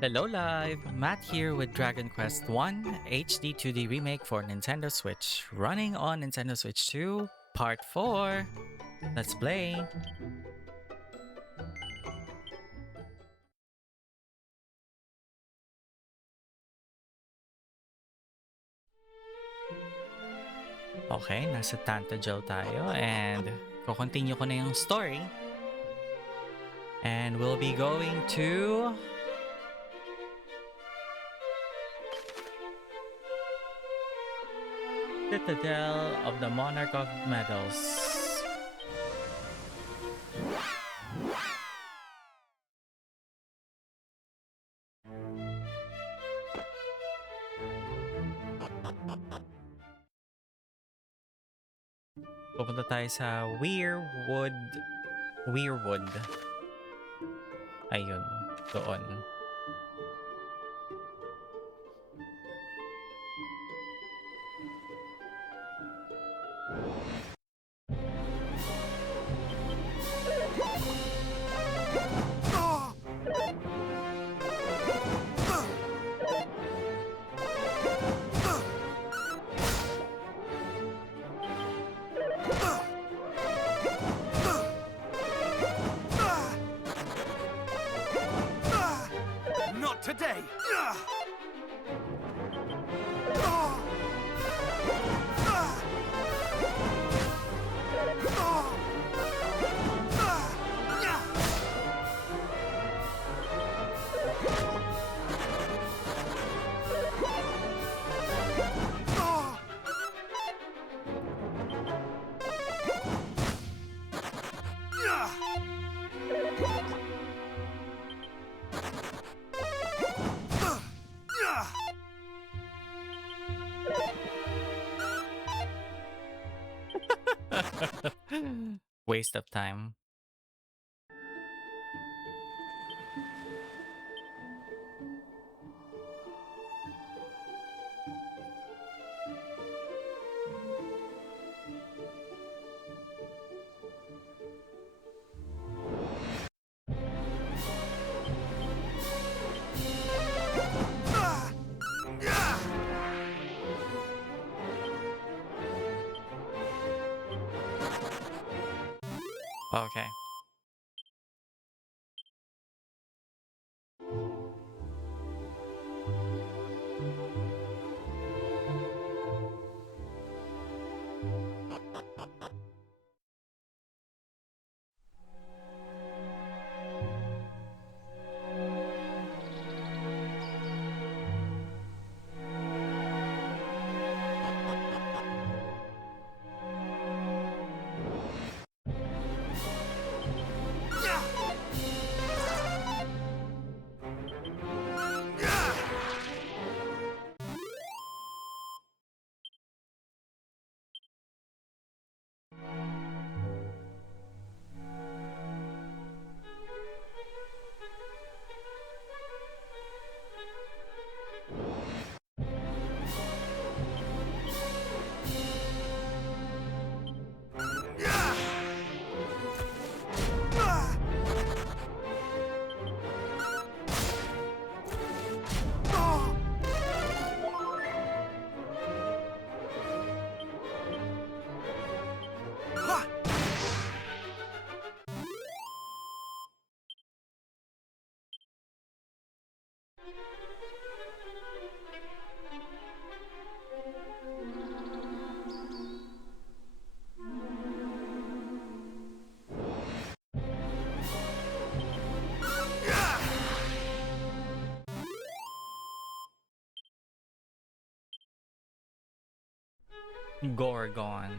Hello Live! Matt here with Dragon Quest 1 HD-2D Remake for Nintendo Switch, running on Nintendo Switch 2, Part 4. Let's play! Okay, nasa Tantajel tayo and continue ko na yung story. And we'll be going to Citadel of the Monarch of Metals. Pupunta tayo sa Weirwood. Ayun, doon. Not today! Waste of time. Okay. Gorgon.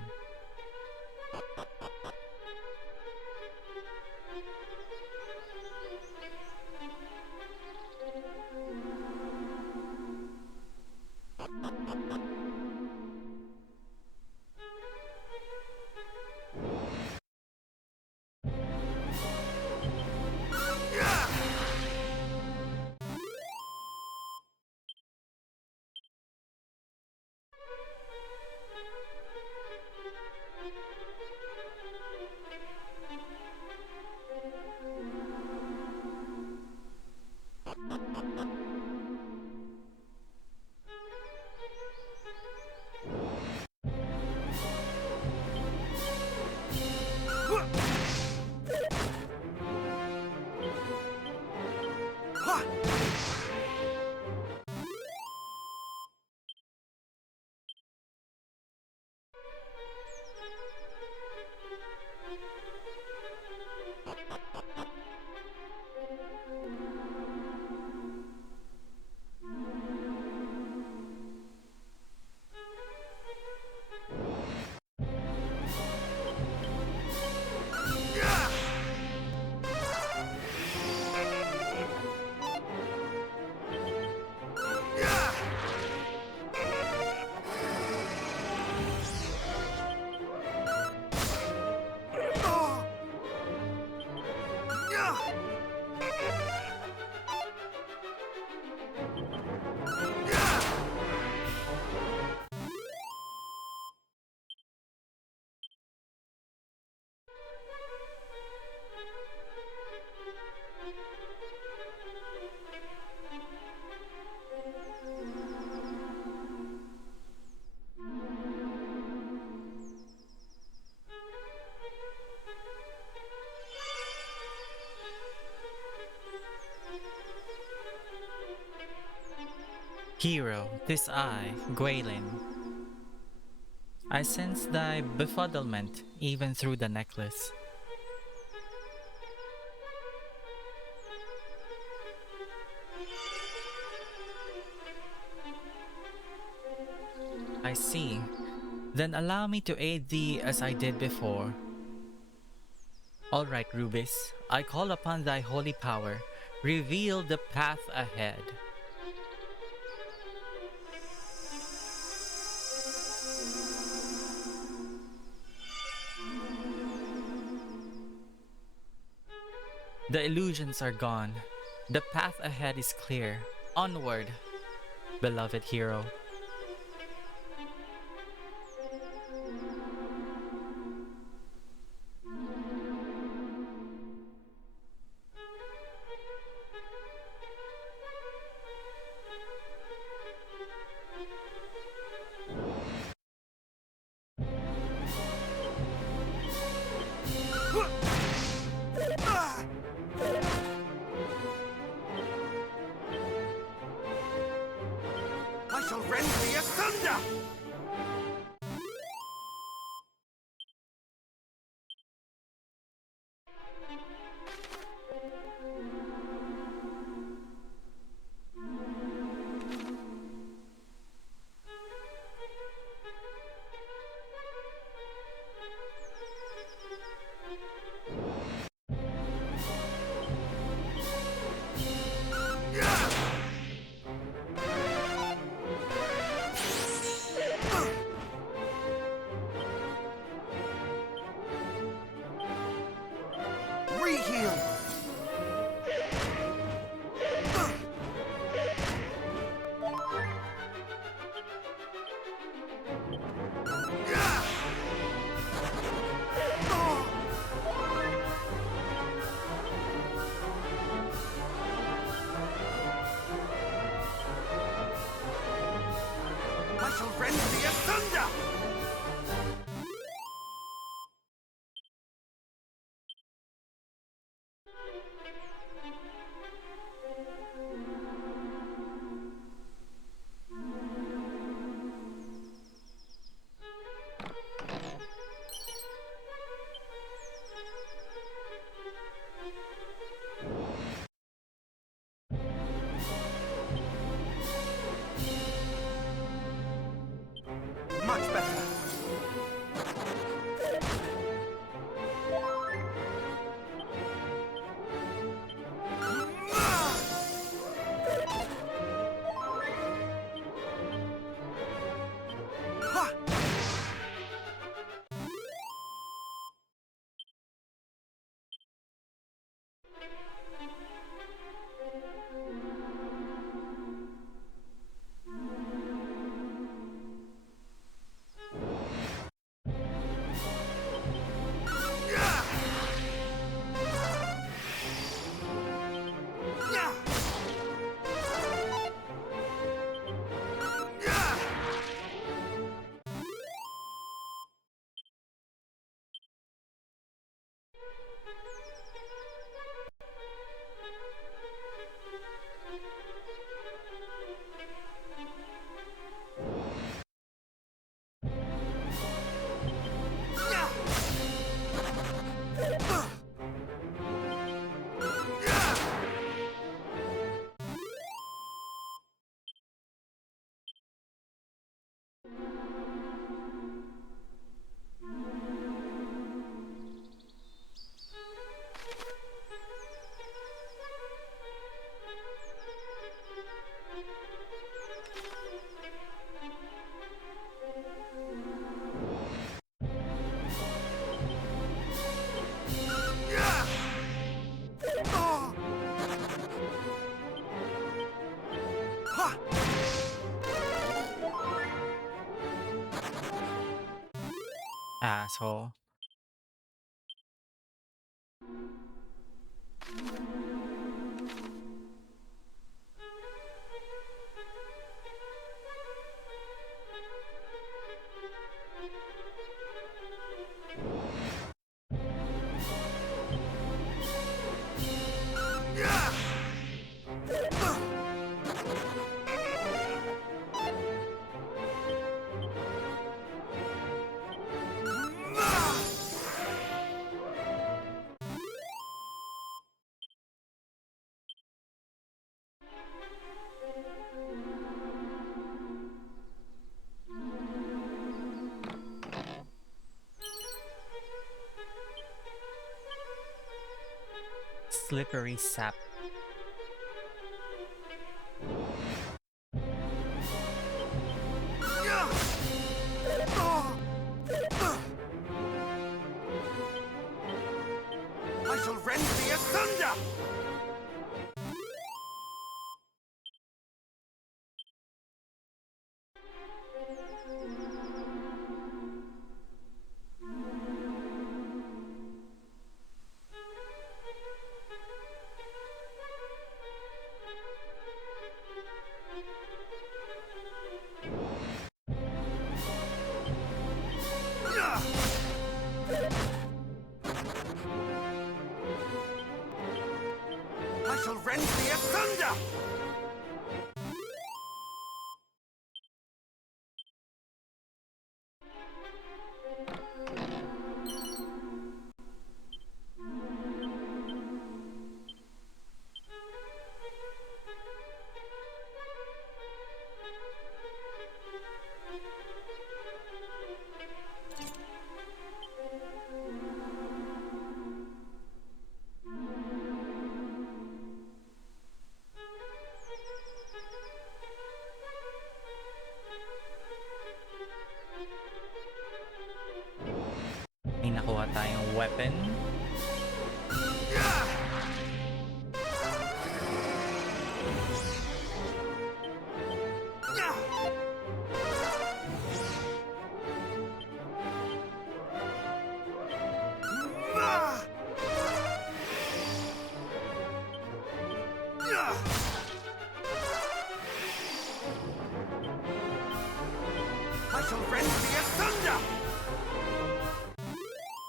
Hero, 'tis I, Gwaelin. I sense thy befuddlement even through the necklace. I see. Then allow me to aid thee as I did before. All right, Rubis, I call upon thy holy power. Reveal the path ahead. The illusions are gone. The path ahead is clear. Onward, beloved hero. I shall rend thee asunder! Re-heal! I shall rend thee asunder! Asshole. Slippery sap. I shall rend thee asunder! I shall rend thee asunder! May nakuha tayong weapon. I shall rend thee asunder!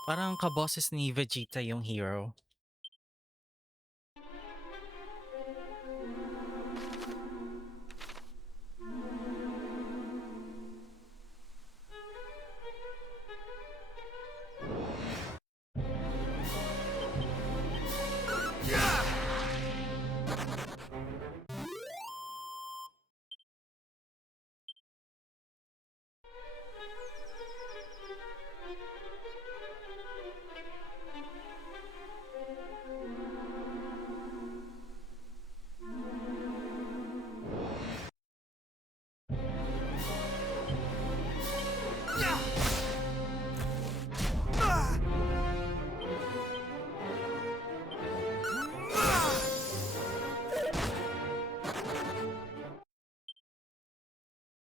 Parang kaboses ni Vegeta yung hero.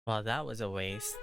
Well, that was a waste.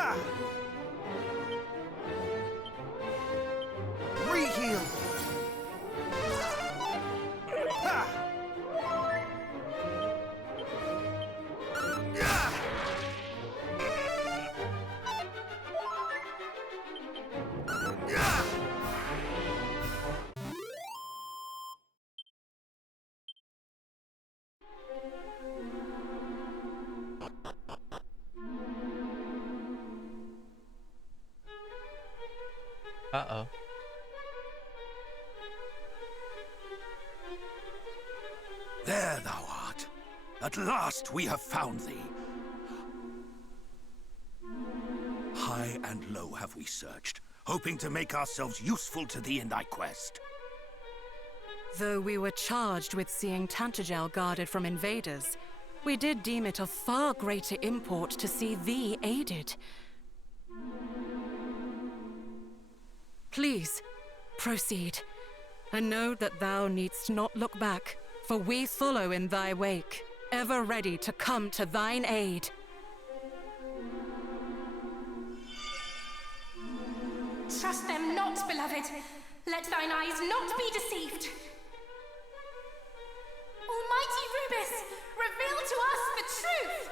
Ha! Reheal! Ha! Yeah! Yeah! Uh-oh. There thou art. At last we have found thee. High and low have we searched, hoping to make ourselves useful to thee in thy quest. Though we were charged with seeing Tantagel guarded from invaders, we did deem it of far greater import to see thee aided. Please, proceed, and know that thou needst not look back, for we follow in thy wake, ever ready to come to thine aid. Trust them not, beloved. Let thine eyes not be deceived. Almighty Rubus, reveal to us the truth!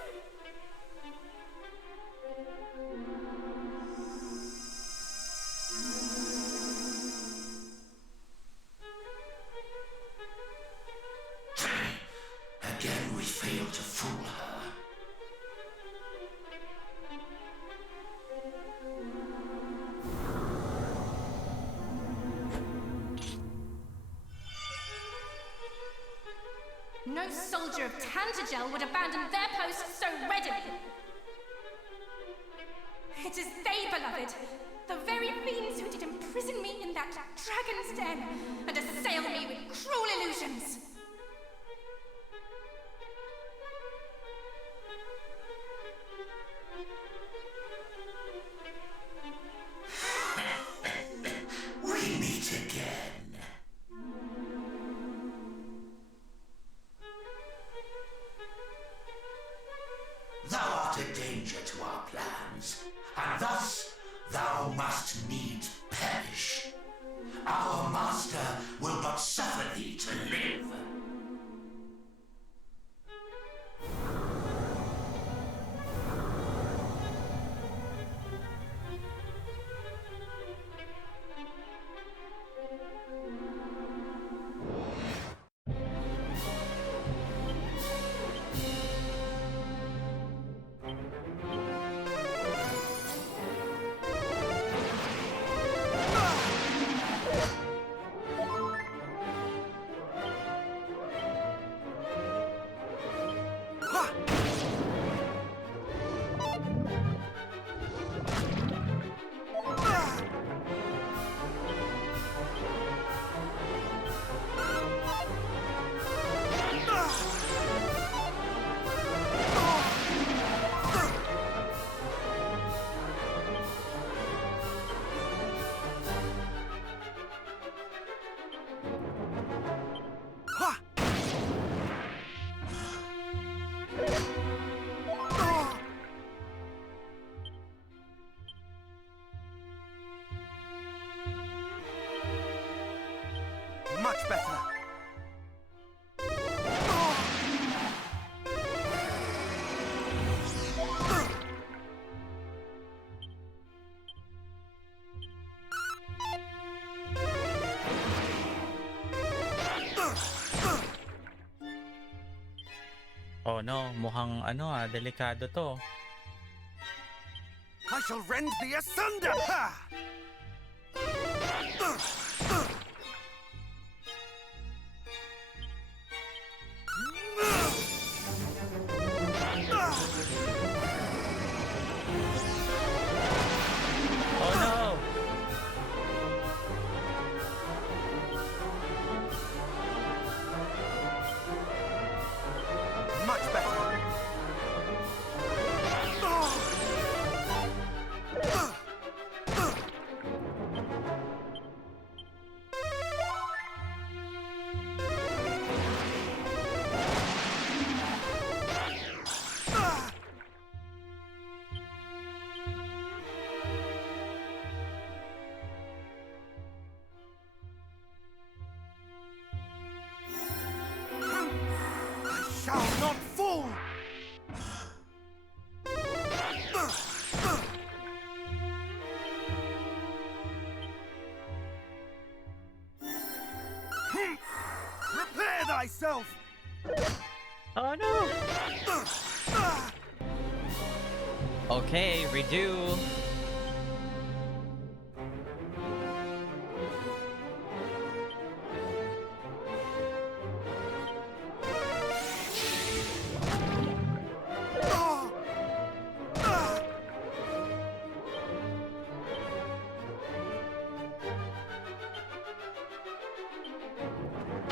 Again we failed to fool her. No soldier of Tantagel would abandon their post so readily. It is they, beloved, the very fiends who did imprison me in that dragon's den and assail me with cruel illusions. We meet again. Thou art a danger to our plans, and thus thou must needs perish. Our master will not suffer thee to live. Much better. Oh no, mukhang delikado to. I shall rend thee asunder! Ha! Oh no! Much better. thyself! Oh no! Okay, redo.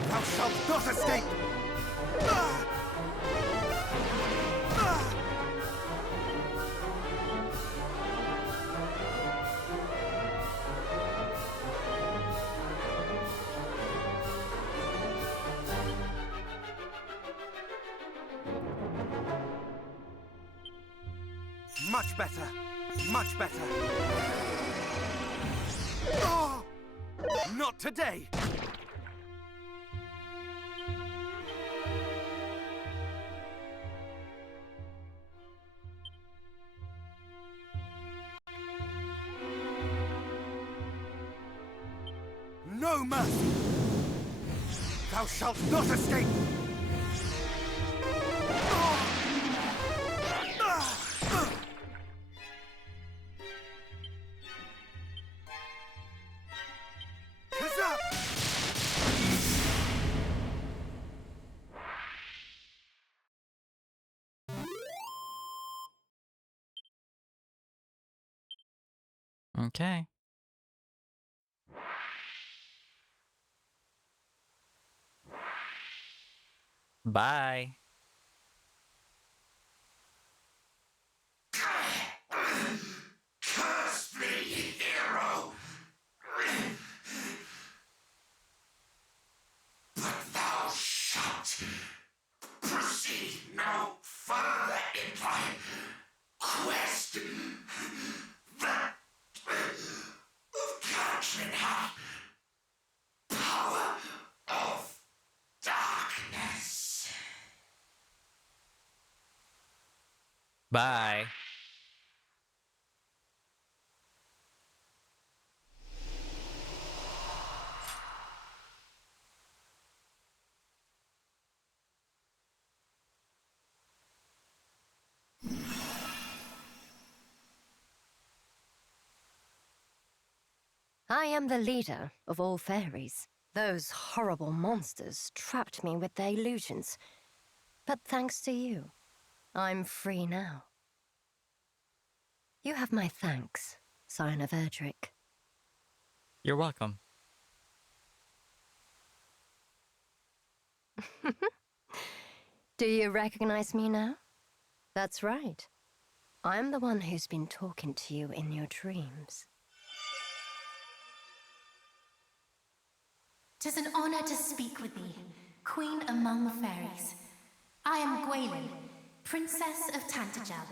Thou shalt not escape! Much better. Much better. Oh! Not today! No mercy! Thou shalt not escape! Okay. Bye. Curse me, hero! But thou shalt proceed no further in thy quest. That of capturing her power of darkness. Bye. I am the leader of all fairies. Those horrible monsters trapped me with their illusions. But thanks to you, I'm free now. You have my thanks, Scion of Erdrick. You're welcome. Do you recognize me now? That's right. I'm the one who's been talking to you in your dreams. 'Tis an honor to speak with thee, Queen among the fairies. I am Gwaelin, Princess of Tantagel.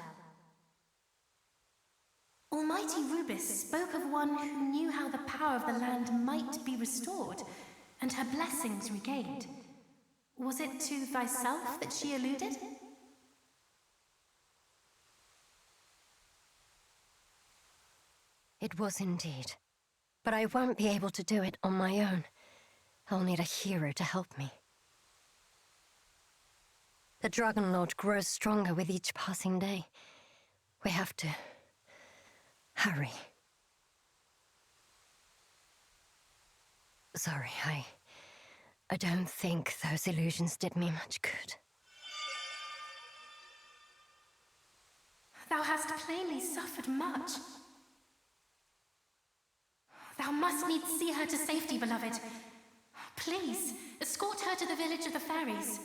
Almighty Rubis spoke of one who knew how the power of the land might be restored, and her blessings regained. Was it to thyself that she alluded? It was indeed. But I won't be able to do it on my own. I'll need a hero to help me. The Dragon Lord grows stronger with each passing day. We have to hurry. Sorry, I don't think those illusions did me much good. Thou hast plainly suffered much. Thou must needs see her to safety, beloved. Please, escort her to the village of the fairies.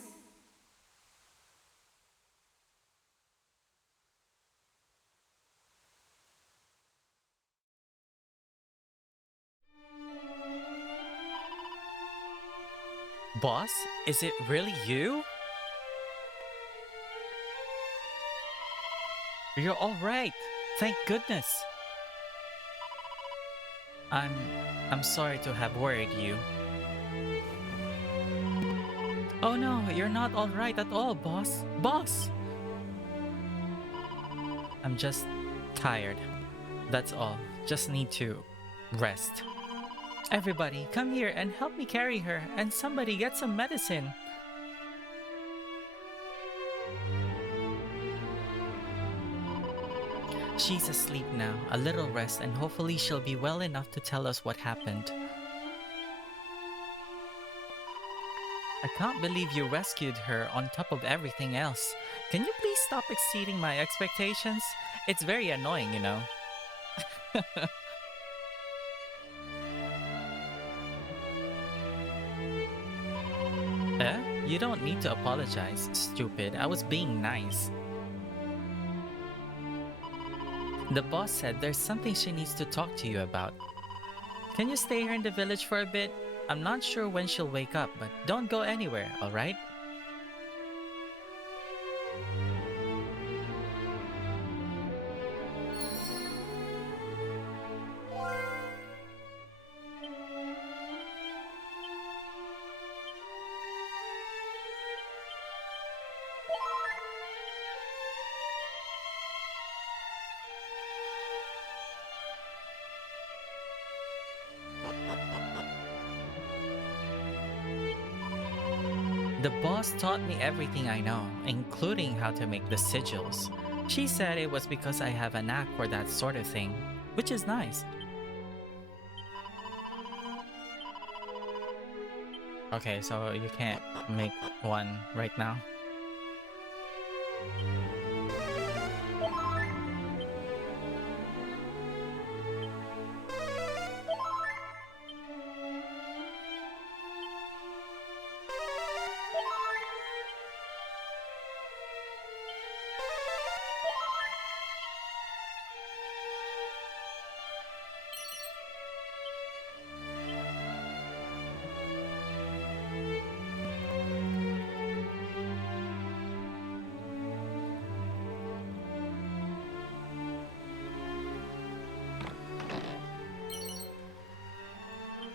Boss, is it really you? You're all right. Thank goodness. I'm sorry to have worried you. Oh no, you're not all right at all, boss. Boss! I'm just tired. That's all. Just need to rest. Everybody, come here and help me carry her, and somebody get some medicine. She's asleep now, a little rest, and hopefully she'll be well enough to tell us what happened. I can't believe you rescued her on top of everything else. Can you please stop exceeding my expectations? It's very annoying, you know. You don't need to apologize, stupid. I was being nice. The boss said there's something she needs to talk to you about. Can you stay here in the village for a bit? I'm not sure when she'll wake up, but don't go anywhere, alright? The boss taught me everything I know, including how to make the sigils. She said it was because I have a knack for that sort of thing, which is nice. Okay, so you can't make one right now.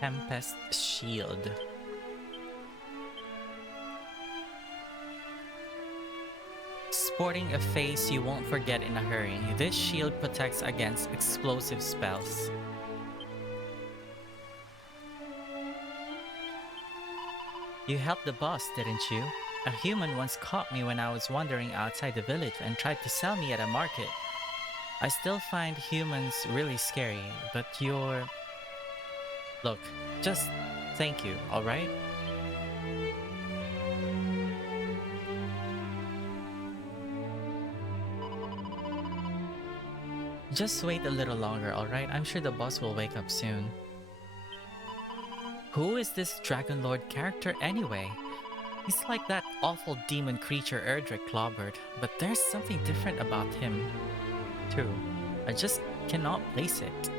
Tempest Shield. Sporting a face you won't forget in a hurry, this shield protects against explosive spells. You helped the boss, didn't you? A human once caught me when I was wandering outside the village and tried to sell me at a market. I still find humans really scary, but you're... Look, just thank you, alright? Just wait a little longer, alright? I'm sure the boss will wake up soon. Who is this Dragon Lord character anyway? He's like that awful demon creature Erdrick clobbered, but there's something different about him, too. I just cannot place it.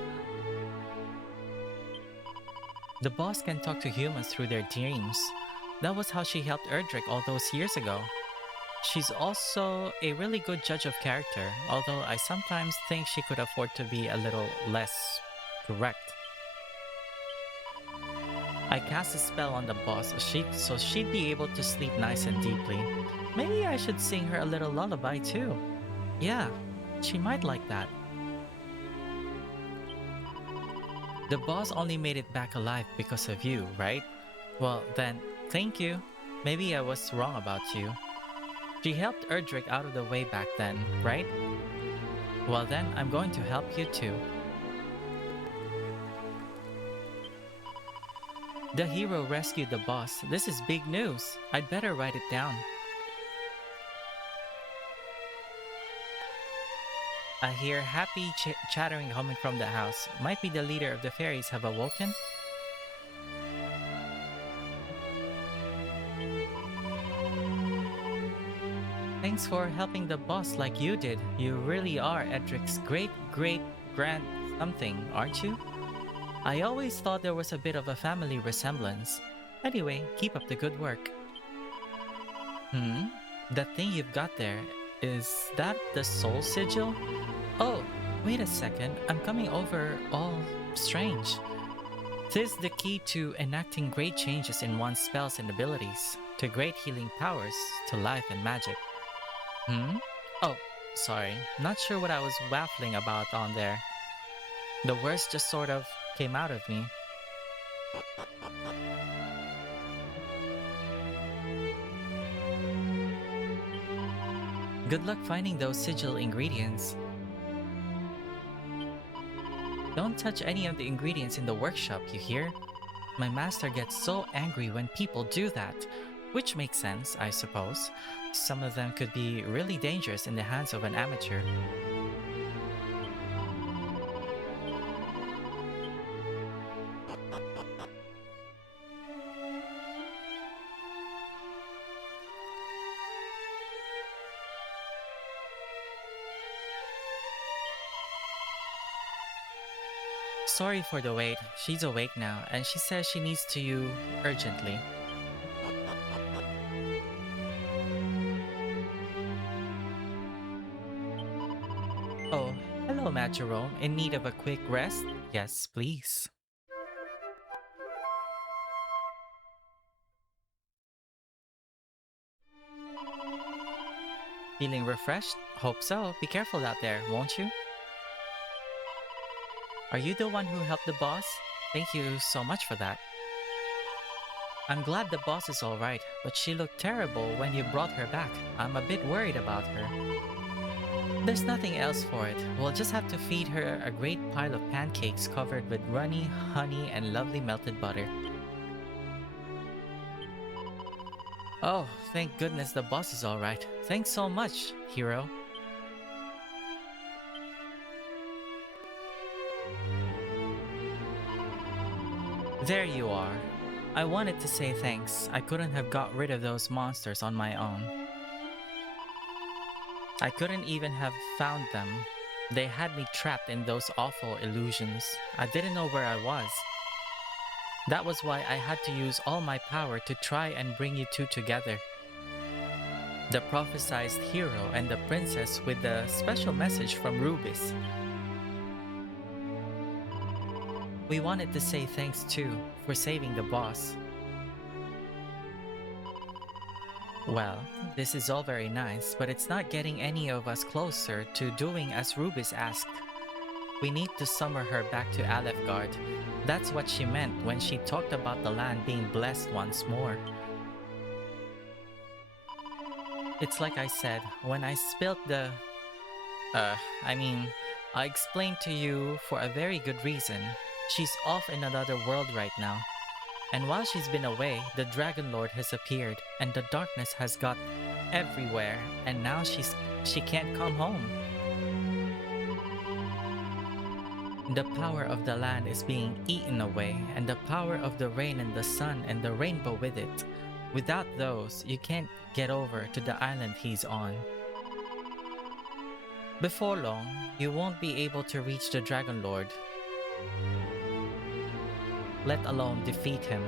The boss can talk to humans through their dreams. That was how she helped Erdrick all those years ago. She's also a really good judge of character, although I sometimes think she could afford to be a little less direct. I cast a spell on the boss so she'd be able to sleep nice and deeply. Maybe I should sing her a little lullaby too. Yeah, she might like that. The boss only made it back alive because of you, right? Well then, thank you. Maybe I was wrong about you. She helped Erdrick out of the way back then, right? Well then, I'm going to help you too. The hero rescued the boss. This is big news. I'd better write it down. I hear happy chattering coming from the house. Might be the leader of the fairies have awoken? Thanks for helping the boss like you did. You really are Edric's great-great-grand something, aren't you? I always thought there was a bit of a family resemblance. Anyway, keep up the good work. That thing you've got there, is that the soul sigil? Oh, wait a second, I'm coming over all strange. This is the key to enacting great changes in one's spells and abilities, to great healing powers, to life and magic. Oh, sorry, not sure what I was waffling about on there. The words just sort of came out of me. Good luck finding those sigil ingredients. Don't touch any of the ingredients in the workshop, you hear? My master gets so angry when people do that, which makes sense, I suppose. Some of them could be really dangerous in the hands of an amateur. Sorry for the wait. She's awake now, and she says she needs to you urgently. Oh, hello, MattJerome. In need of a quick rest? Yes, please. Feeling refreshed? Hope so. Be careful out there, won't you? Are you the one who helped the boss? Thank you so much for that. I'm glad the boss is alright, but she looked terrible when you brought her back. I'm a bit worried about her. There's nothing else for it. We'll just have to feed her a great pile of pancakes covered with runny, honey, and lovely melted butter. Oh, thank goodness the boss is alright. Thanks so much, hero. There you are. I wanted to say thanks. I couldn't have got rid of those monsters on my own. I couldn't even have found them. They had me trapped in those awful illusions. I didn't know where I was. That was why I had to use all my power to try and bring you two together. The prophesized hero and the princess with the special message from Rubis. We wanted to say thanks too for saving the boss. Well, this is all very nice, but it's not getting any of us closer to doing as Rubis asked. We need to summon her back to Alefgard. That's what she meant when she talked about the land being blessed once more. It's like I said, when I spilt the... I explained to you for a very good reason. She's off in another world right now. And while she's been away, the Dragon Lord has appeared, and the darkness has got everywhere, and now she can't come home. The power of the land is being eaten away, and the power of the rain and the sun and the rainbow with it. Without those, you can't get over to the island he's on. Before long, you won't be able to reach the Dragon Lord, let alone defeat him.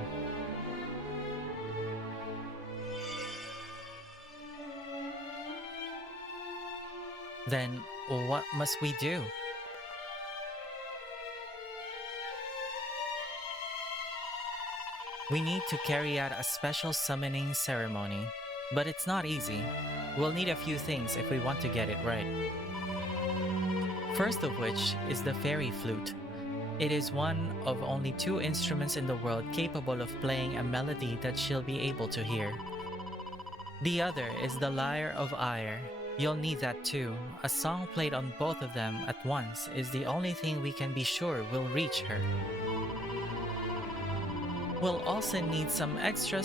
Then, what must we do? We need to carry out a special summoning ceremony, but it's not easy. We'll need a few things if we want to get it right. First of which is the fairy flute. It is one of only 2 instruments in the world capable of playing a melody that she'll be able to hear. The other is the lyre of ire. You'll need that too. A song played on both of them at once is the only thing we can be sure will reach her. We'll also need some extra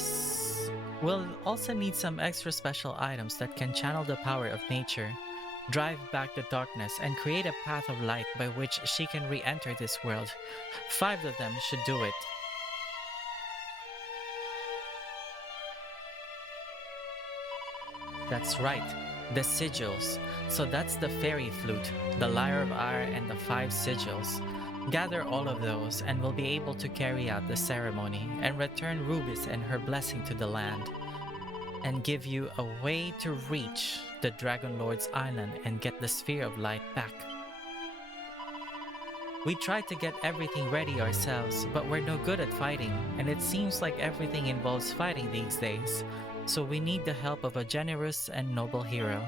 special items that can channel the power of nature, drive back the darkness, and create a path of light by which she can re-enter this world. 5 of them should do it. That's right, the sigils. So that's the fairy flute, the lyre of ire, and the 5 sigils. Gather all of those and we'll be able to carry out the ceremony and return Rubis and her blessing to the land, and give you a way to reach the Dragon Lord's island and get the Sphere of Light back. We tried to get everything ready ourselves, but we're no good at fighting, and it seems like everything involves fighting these days, so we need the help of a generous and noble hero.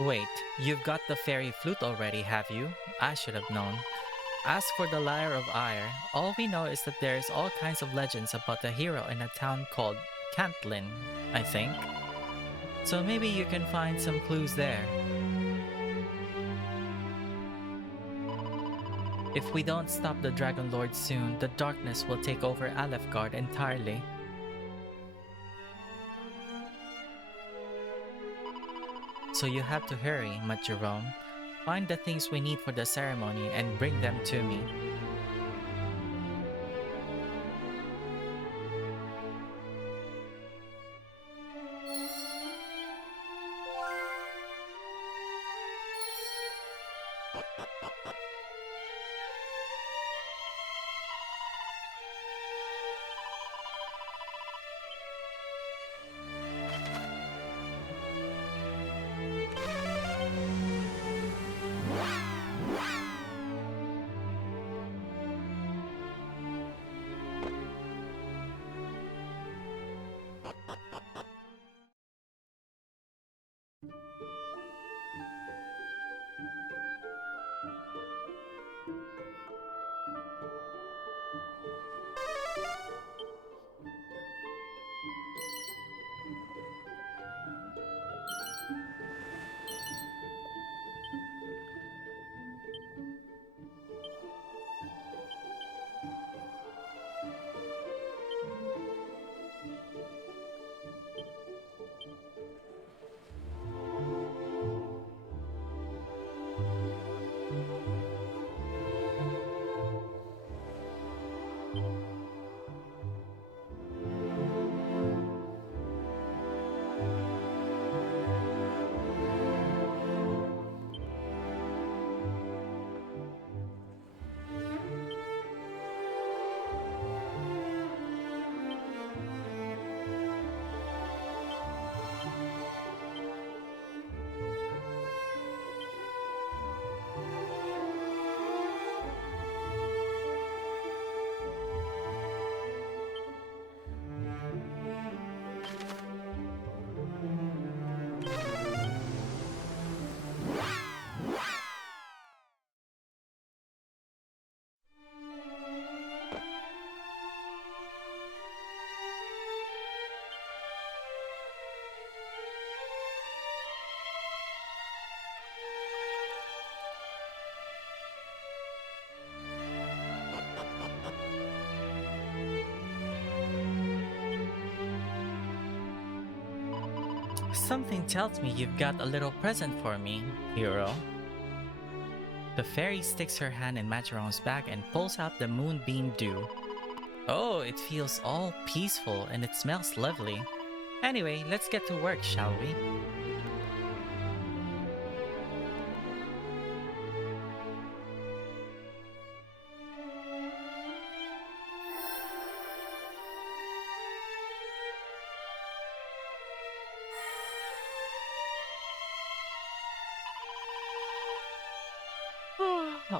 Wait, you've got the fairy flute already, have you? I should have known. As for the lyre of ire, all we know is that there's all kinds of legends about the hero in a town called Cantlin, I think. So maybe you can find some clues there. If we don't stop the Dragon Lord soon, the darkness will take over Alefgard entirely. So you have to hurry, MattJerome. Find the things we need for the ceremony and bring them to me. Something tells me you've got a little present for me, hero. The fairy sticks her hand in MattJerome's bag and pulls out the moonbeam dew. Oh, it feels all peaceful and it smells lovely. Anyway, let's get to work, shall we?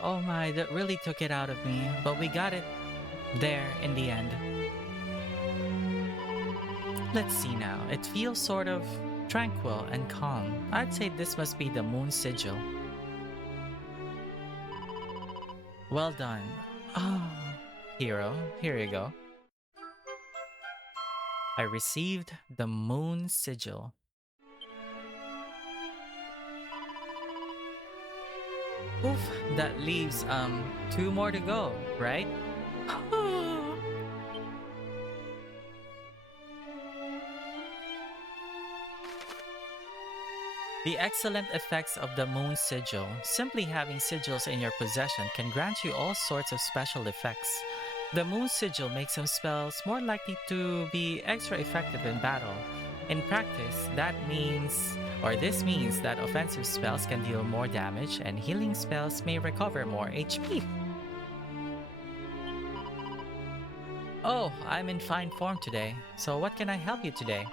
Oh my, that really took it out of me, but we got it there in the end. Let's see now. It feels sort of tranquil and calm. I'd say this must be the moon sigil. Well done. Oh, hero, here you go. I received the moon sigil. Oof, that leaves 2 more to go, right? The excellent effects of the moon sigil. Simply having sigils in your possession can grant you all sorts of special effects. The moon sigil makes some spells more likely to be extra effective in battle. In practice, this means that offensive spells can deal more damage and healing spells may recover more HP. Oh, I'm in fine form today. So what can I help you today?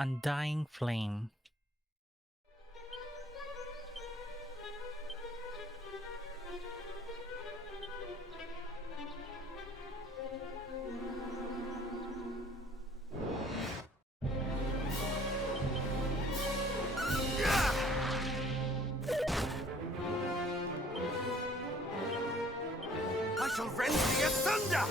Undying Flame. I shall rend thee asunder!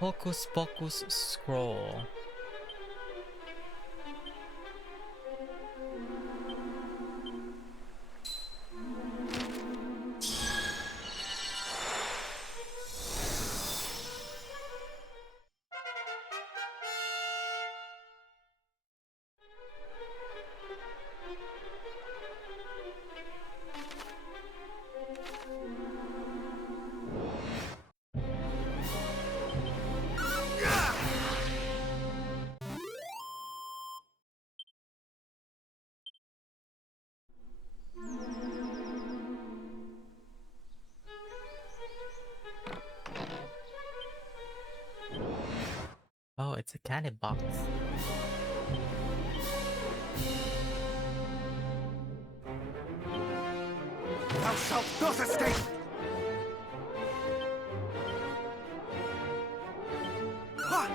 Hocus Pocus Scroll. Oh, it's a candy box. Thou shalt not escape! Ha!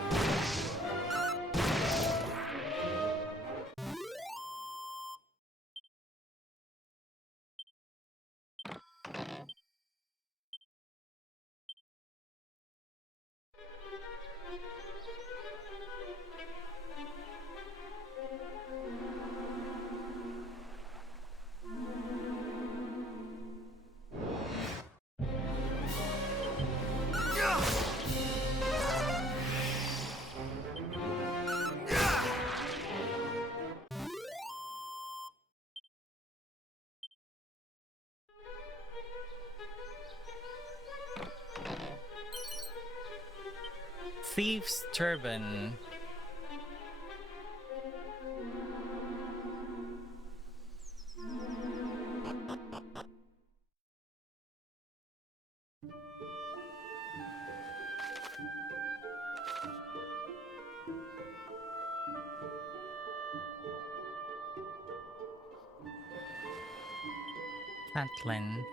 Thieves' Turban. Catlin.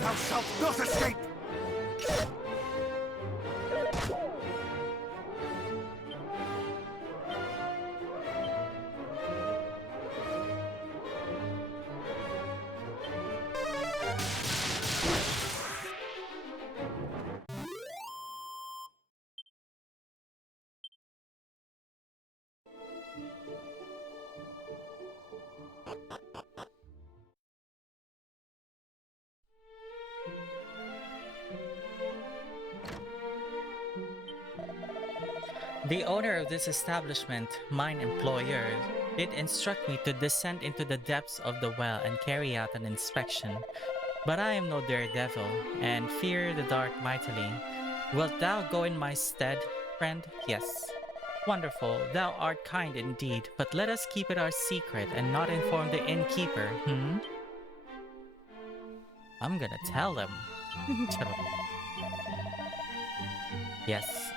Thou shalt not escape! The owner of this establishment, mine employer, did instruct me to descend into the depths of the well and carry out an inspection. But I am no daredevil, and fear the dark mightily. Wilt thou go in my stead, friend? Yes. Wonderful, thou art kind indeed, but let us keep it our secret and not inform the innkeeper, I'm gonna tell him. Yes.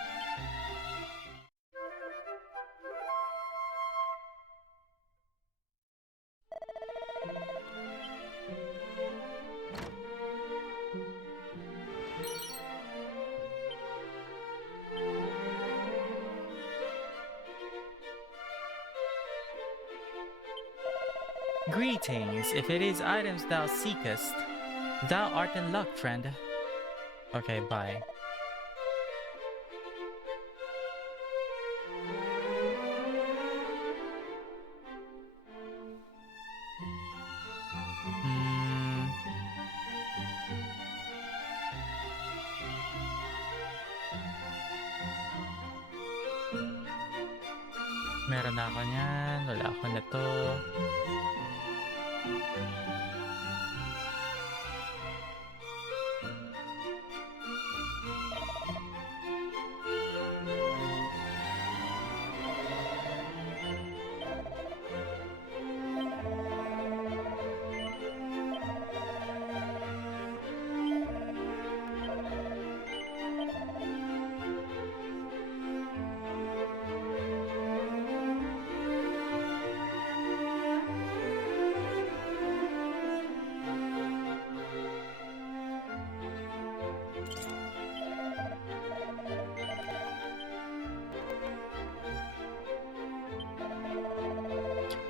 Greetings, if it is items thou seekest, thou art in luck, friend. Okay, bye. Meron na ako niyan, wala ako na to.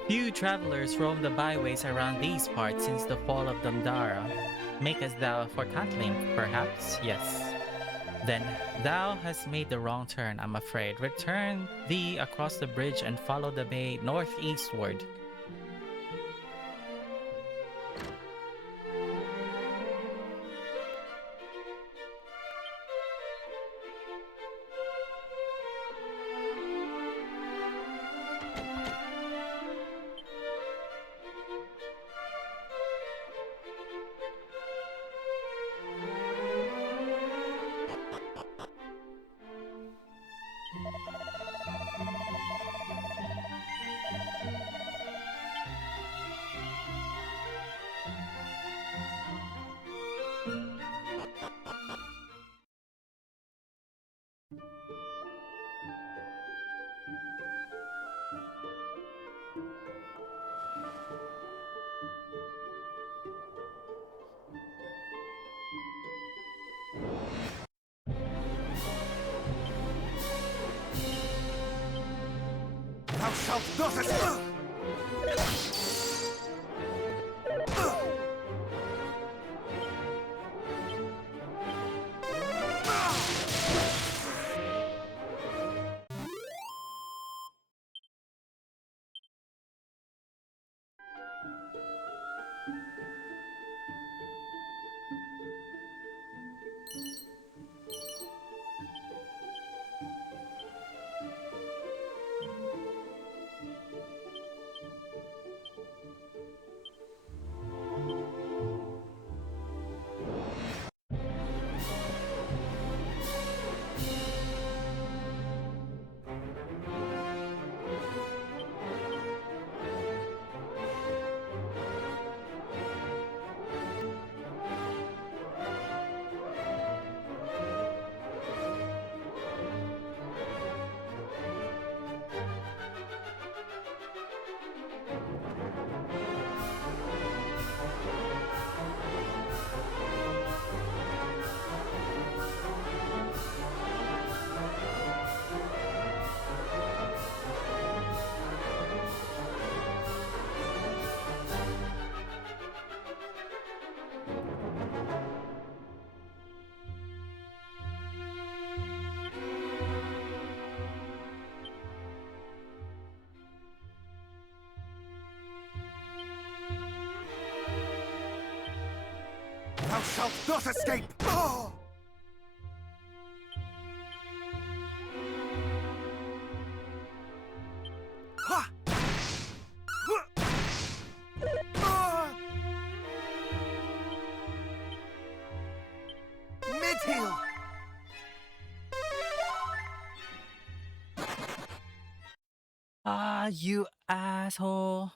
Few travelers roam the byways around these parts since the fall of Damdara. Makest thou for Kathleen, perhaps? Yes. Then thou hast made the wrong turn, I'm afraid. Return thee across the bridge and follow the bay northeastward. Thou shalt not escape! Thou shalt not escape! Oh! Ha! Mid-heal! Ah, you asshole.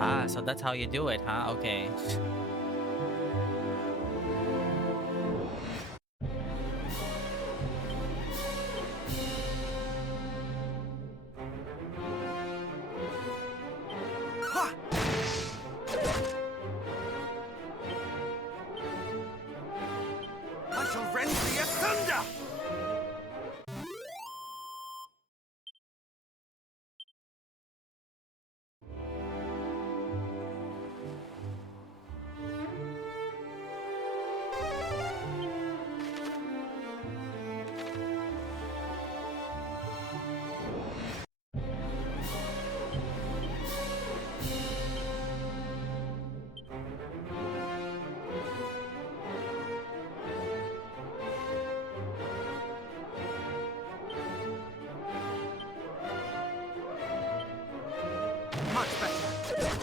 Ah, so that's how you do it, huh? Okay. Ha! I shall rend thee asunder! Much better.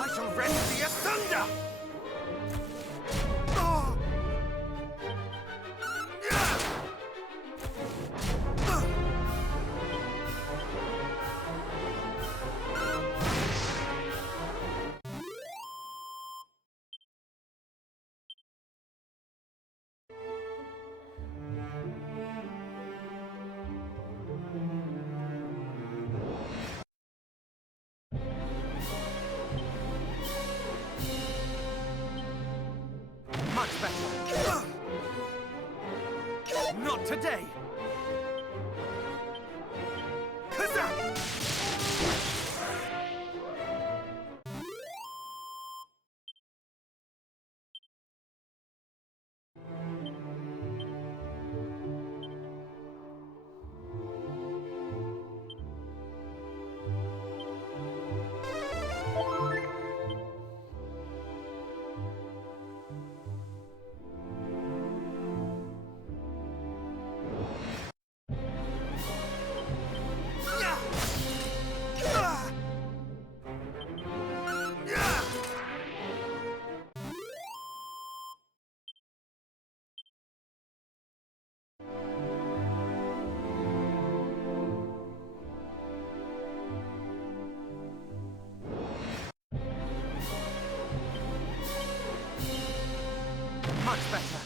I shall rend thee asunder! Much better. Not today. Kazam! Much better.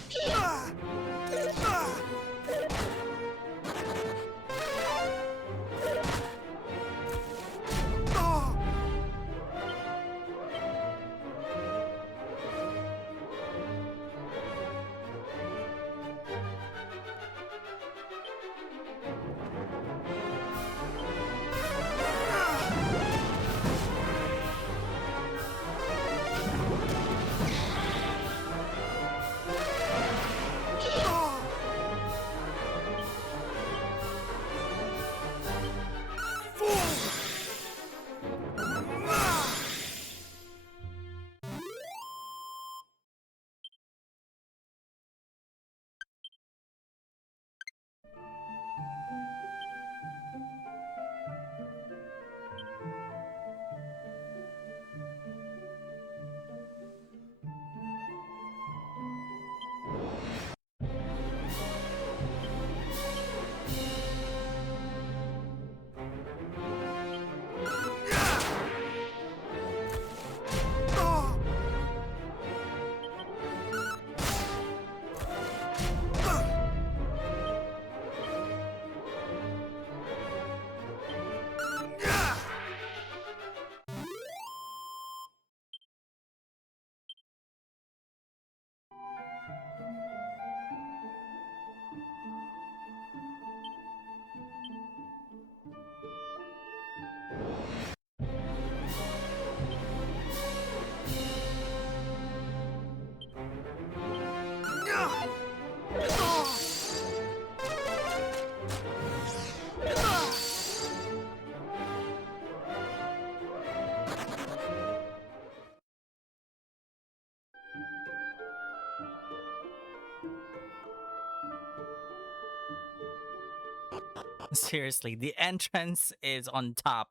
Seriously, the entrance is on top.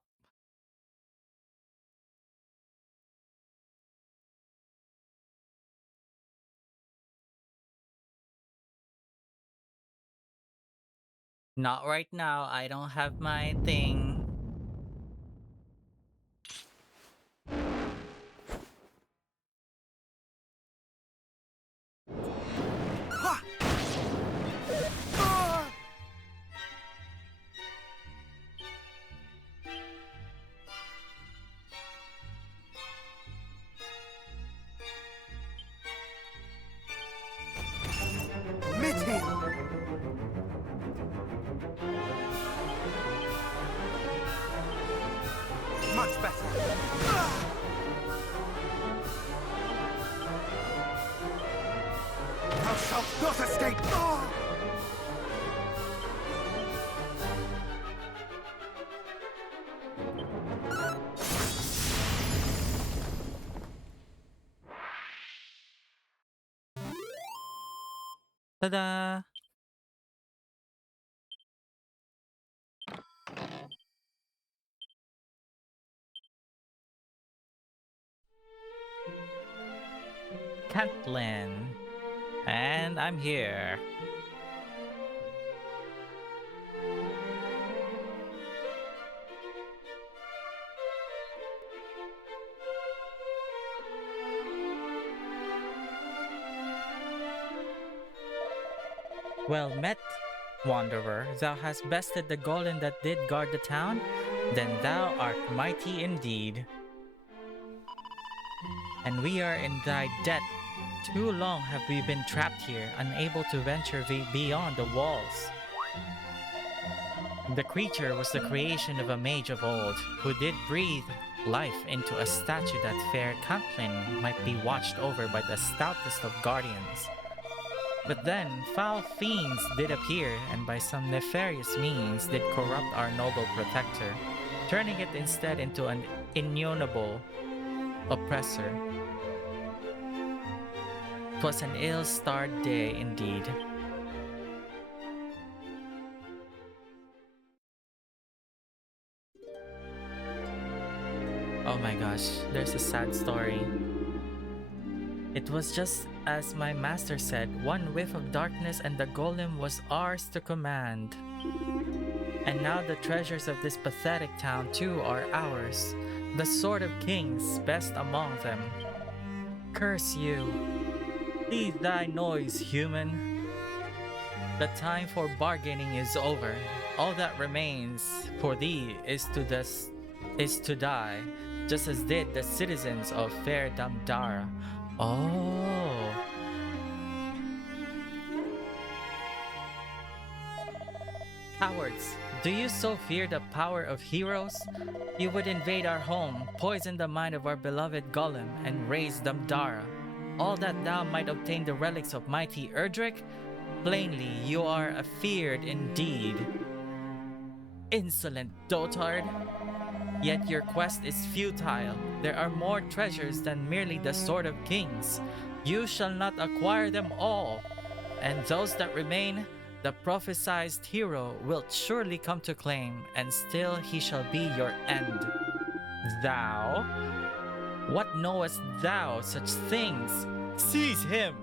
Not right now. I don't have my thing. much better. Thou shalt not escape! Ta-da! Catlin. And I'm here. Well met, Wanderer. Thou hast bested the golem that did guard the town? Then thou art mighty indeed. And we are in thy debt. Too long have we been trapped here, unable to venture beyond the walls. The creature was the creation of a mage of old, who did breathe life into a statue that fair Catlin might be watched over by the stoutest of guardians. But then foul fiends did appear, and by some nefarious means did corrupt our noble protector, turning it instead into an innumerable oppressor. 'Twas an ill-starred day indeed. Oh my gosh, there's a sad story. It was just as my master said, one whiff of darkness and the golem was ours to command. And now the treasures of this pathetic town too are ours, the sword of kings best among them. Curse you! Leave thy noise, human! The time for bargaining is over. All that remains for thee is to die, just as did the citizens of fair Damdara. Oh. Cowards, do you so fear the power of heroes? You would invade our home, poison the mind of our beloved golem, and raise Damdara, all that thou might obtain the relics of mighty Erdrick? Plainly, you are afeared indeed. Insolent dotard! Yet your quest is futile. There are more treasures than merely the Sword of Kings. You shall not acquire them all. And those that remain, the prophesied hero will surely come to claim, and still he shall be your end. Thou? What knowest thou such things? Seize him!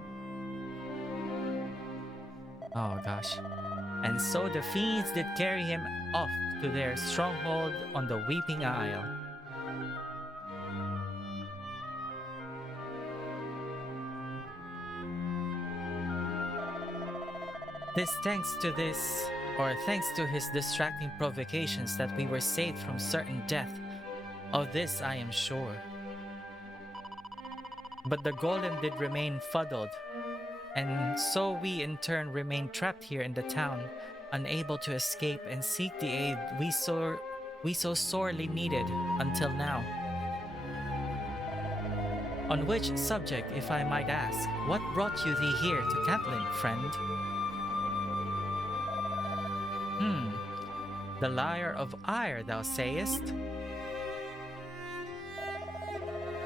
Oh gosh. And so the fiends did carry him off to their stronghold on the Weeping Isle. Thanks to his distracting provocations that we were saved from certain death. Of this I am sure. But the golem did remain fuddled, and so we in turn remained trapped here in the town, unable to escape and seek the aid we so sorely needed until now. On which subject, if I might ask, what brought you thee here to Catlin, friend? The Lyre of Ire, thou sayest?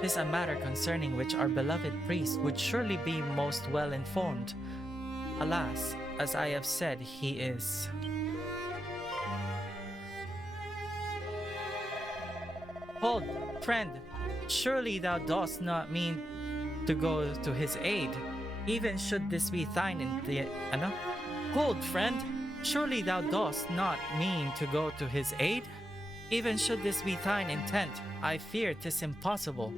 'Tis a matter concerning which our beloved priest would surely be most well informed. Alas, as I have said, he is. Hold, friend, surely thou dost not mean to go to his aid, even should this be thine Hold, friend, surely thou dost not mean to go to his aid? Even should this be thine intent, I fear 'tis impossible.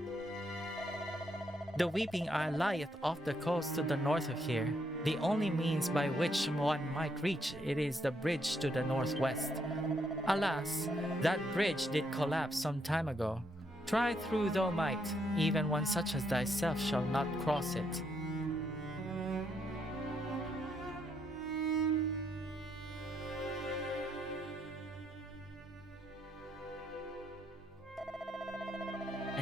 The Weeping Isle lieth off the coast to the north of here. The only means by which one might reach it is the bridge to the northwest. Alas, that bridge did collapse some time ago. Try through thou might, even one such as thyself shall not cross it.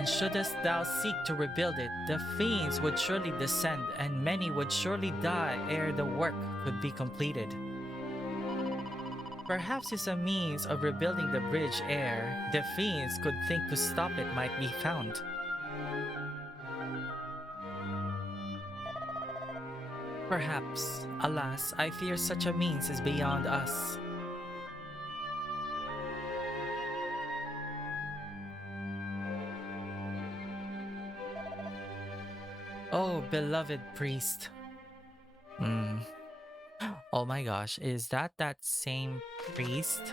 and shouldst thou seek to rebuild it, the fiends would surely descend, and many would surely die ere the work could be completed. Perhaps as a means of rebuilding the bridge ere the fiends could think to stop it might be found. Perhaps, alas, I fear such a means is beyond us. Oh, beloved priest. Oh my gosh, is that same priest?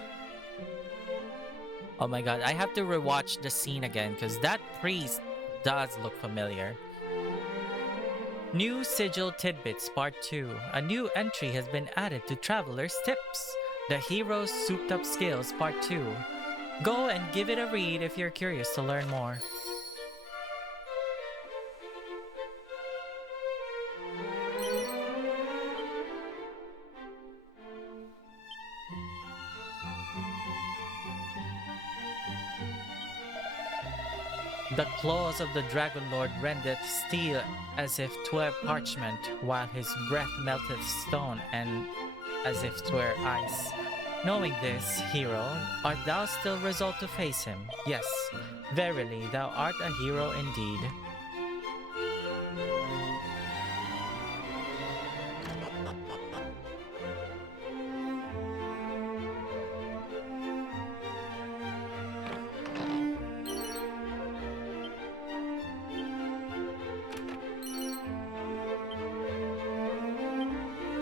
Oh my god, I have to rewatch the scene again because that priest does look familiar. New Sigil Tidbits Part 2. A new entry has been added to Traveler's Tips. The Hero's Souped Up Skills Part 2. Go and give it a read if you're curious to learn more. The claws of the Dragon Lord rendeth steel as if 'twere parchment, while his breath melteth stone and as if 'twere ice. Knowing this, hero, art thou still resolved to face him? Yes, verily, thou art a hero indeed.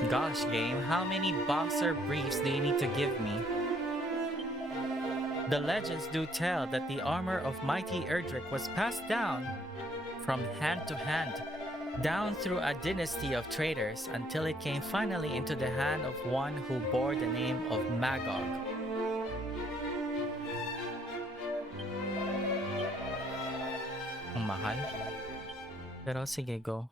Gosh, game, how many boxer briefs do you need to give me? The legends do tell that the armor of mighty Erdrick was passed down from hand to hand, down through a dynasty of traders until it came finally into the hand of one who bore the name of Magog. Ang mahal. Pero sige, go.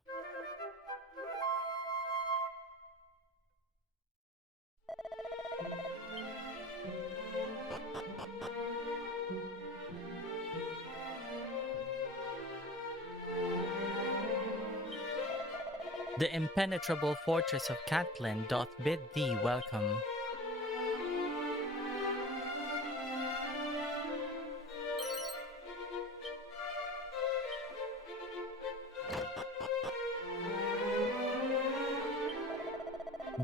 The impenetrable fortress of Catlin doth bid thee welcome.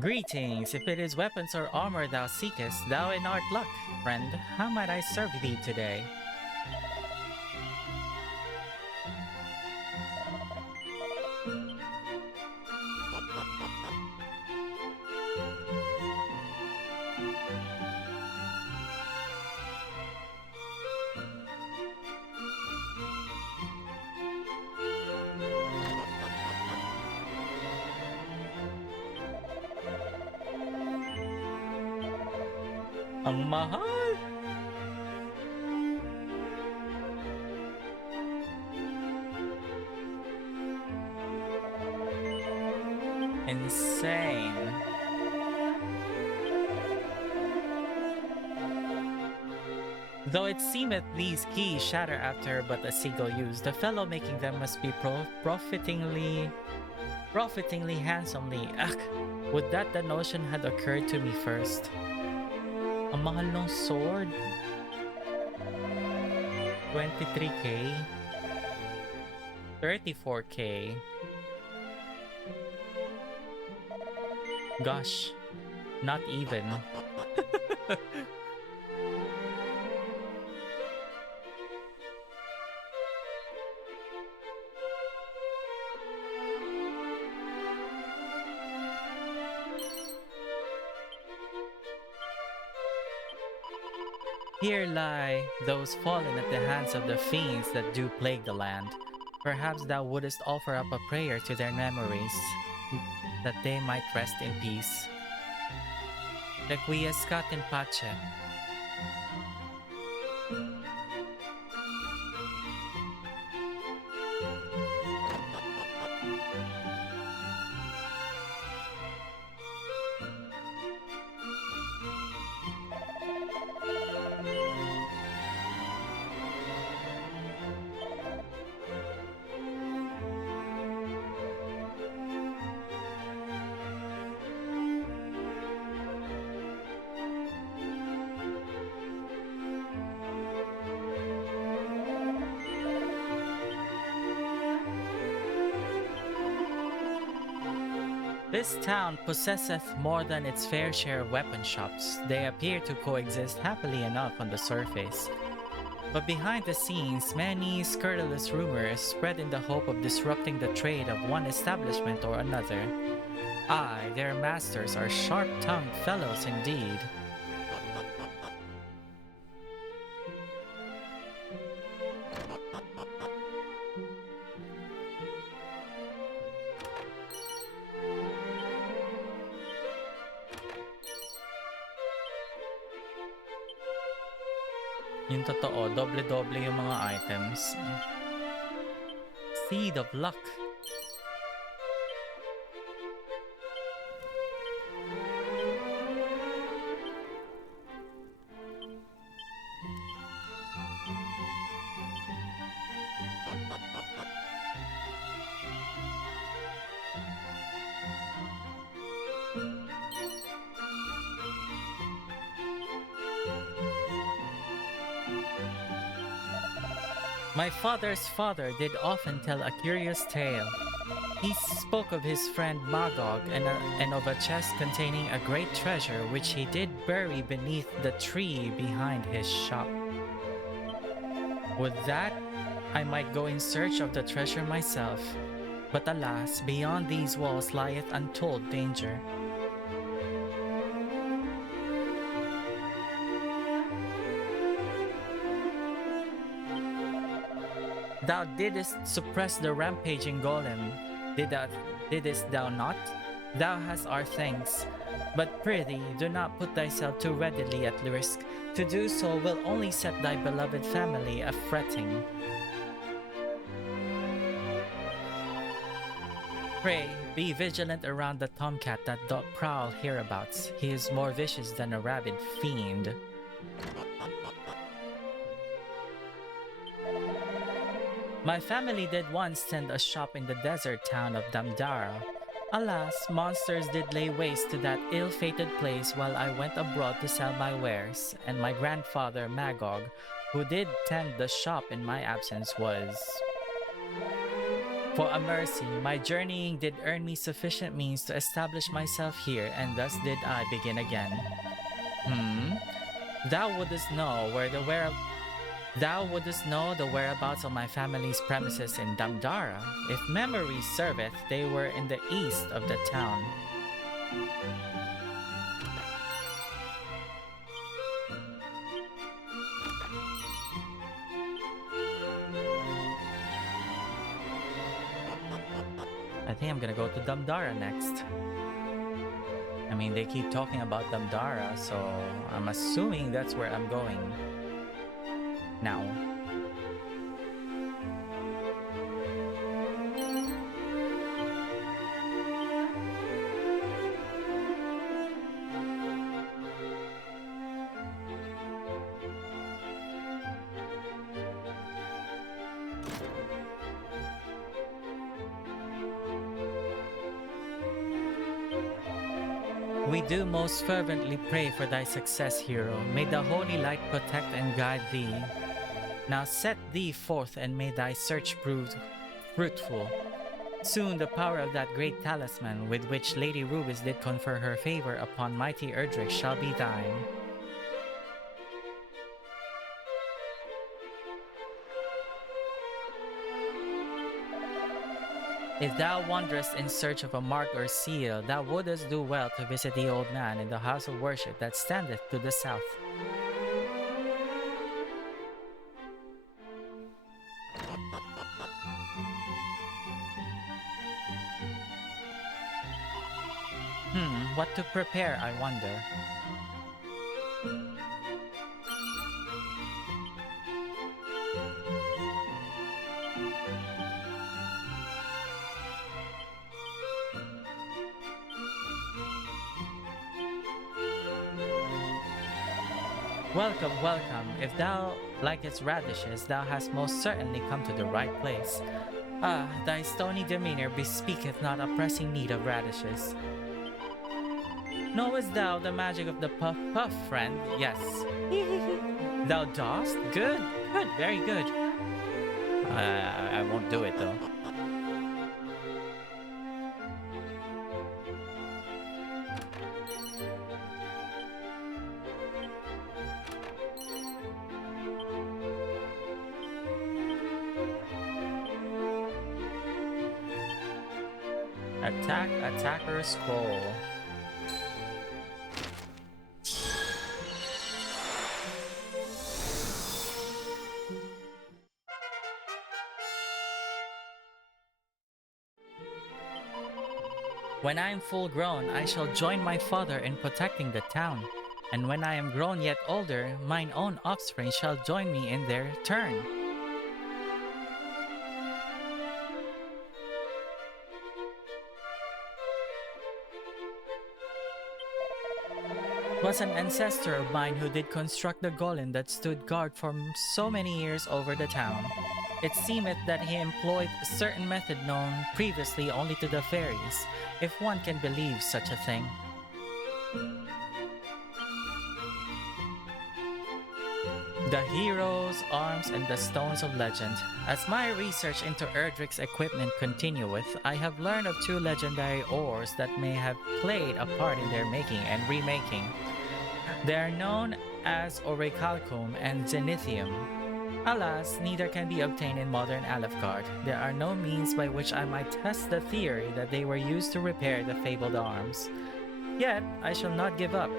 Greetings! If it is weapons or armor thou seekest, thou in art luck, friend. How might I serve thee today? Ang mahal! Insane. Though it seemeth these keys shatter after but a single use, the fellow making them must be profitingly handsomely. Ugh, would that the notion had occurred to me first. Ang mahal ng sword. 23k. 34k. Gosh, not even. Here lie those fallen at the hands of the fiends that do plague the land. Perhaps thou wouldest offer up a prayer to their memories, that they might rest in peace. Requiescat in pace. This town possesseth more than its fair share of weapon shops. They appear to coexist happily enough on the surface. But behind the scenes, many scurrilous rumors spread in the hope of disrupting the trade of one establishment or another. Aye, their masters are sharp-tongued fellows indeed. Yung totoo, doble-doble yung mga items. Seed of Luck. My father's father did often tell a curious tale. He spoke of his friend Magog and of a chest containing a great treasure which he did bury beneath the tree behind his shop. With that, I might go in search of the treasure myself, but alas, beyond these walls lieth untold danger. Thou didst suppress the rampaging golem, didst thou not? Thou hast our thanks. But prithee, do not put thyself too readily at risk. To do so will only set thy beloved family a-fretting. Pray, be vigilant around the tomcat that doth prowl hereabouts. He is more vicious than a rabid fiend. My family did once tend a shop in the desert town of Damdara. Alas, monsters did lay waste to that ill-fated place while I went abroad to sell my wares, and my grandfather Magog, who did tend the shop in my absence, was... For a mercy, my journeying did earn me sufficient means to establish myself here, and thus did I begin again. Thou wouldst know the whereabouts of my family's premises in Damdara. If memory serveth, they were in the east of the town. I think I'm gonna go to Damdara next. I mean, they keep talking about Damdara, so I'm assuming that's where I'm going now. We do most fervently pray for thy success, hero. May the holy light protect and guide thee. Now set thee forth, and may thy search prove fruitful. Soon the power of that great talisman with which Lady Rubis did confer her favor upon mighty Erdrick shall be thine. If thou wanderest in search of a mark or seal, thou wouldest do well to visit the old man in the house of worship that standeth to the south. What to prepare, I wonder. Welcome, welcome. If thou likest radishes, thou hast most certainly come to the right place. Ah, thy stony demeanor bespeaketh not a pressing need of radishes. Knowest thou the magic of the puff puff, friend? Yes. Thou dost? Good, good, very good. I won't do it though. Attack attacker scroll. When I am full grown, I shall join my father in protecting the town. And when I am grown yet older, mine own offspring shall join me in their turn. Was an ancestor of mine who did construct the golem that stood guard for so many years over the town. It seemeth that he employed a certain method known previously only to the fairies, if one can believe such a thing. The heroes, arms, and the stones of legend. As my research into Erdrick's equipment continueth, I have learned of two legendary ores that may have played a part in their making and remaking. They are known as Orichalcum and Zenithium. Alas, neither can be obtained in modern Alefgard. There are no means by which I might test the theory that they were used to repair the fabled arms. Yet, I shall not give up.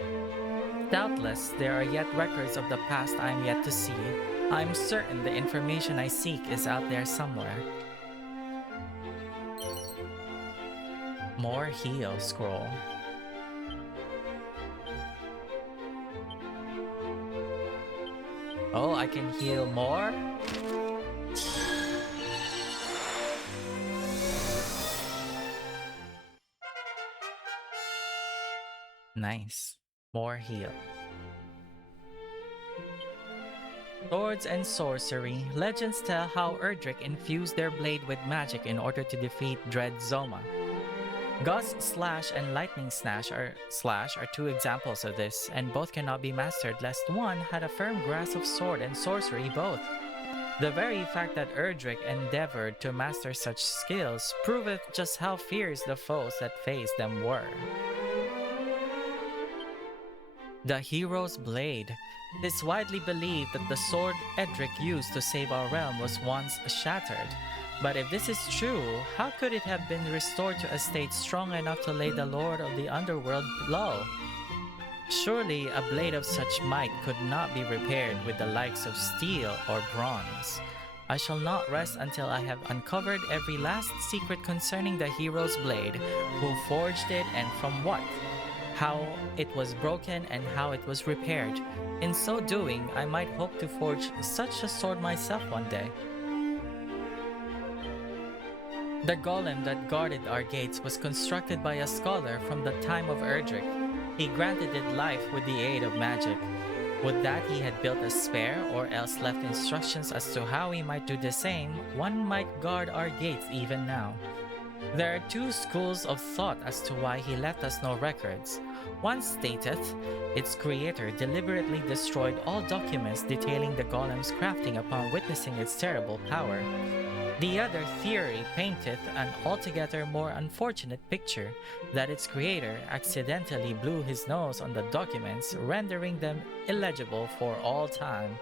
Doubtless, there are yet records of the past I am yet to see. I am certain the information I seek is out there somewhere. More heal scroll. Oh, I can heal more? Nice. More heal. Swords and sorcery. Legends tell how Erdrick infused their blade with magic in order to defeat Dread Zoma. Gust Slash and Lightning Slash are two examples of this, and both cannot be mastered lest one had a firm grasp of sword and sorcery both. The very fact that Erdrick endeavored to master such skills proveth just how fierce the foes that faced them were. The Hero's Blade. It is widely believed that the sword Edric used to save our realm was once shattered. But if this is true, how could it have been restored to a state strong enough to lay the Lord of the Underworld low? Surely a blade of such might could not be repaired with the likes of steel or bronze. I shall not rest until I have uncovered every last secret concerning the Hero's Blade, who forged it and from what, how it was broken and how it was repaired. In so doing, I might hope to forge such a sword myself one day. The golem that guarded our gates was constructed by a scholar from the time of Erdrick. He granted it life with the aid of magic. Would that he had built a spare or else left instructions as to how we might do the same, one might guard our gates even now. There are two schools of thought as to why he left us no records. One stateth, its creator deliberately destroyed all documents detailing the golem's crafting upon witnessing its terrible power. The other theory painteth an altogether more unfortunate picture, that its creator accidentally blew his nose on the documents, rendering them illegible for all time.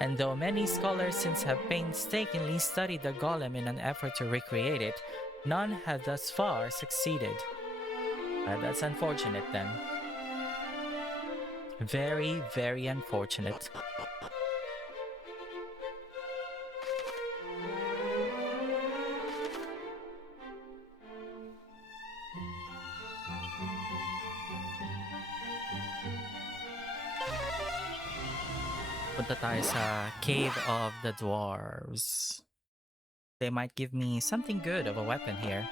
And though many scholars since have painstakingly studied the golem in an effort to recreate it, none have thus far succeeded. That's unfortunate then. Very, very unfortunate. Punta tayo sa Cave of the Dwarves. They might give me something good of a weapon here.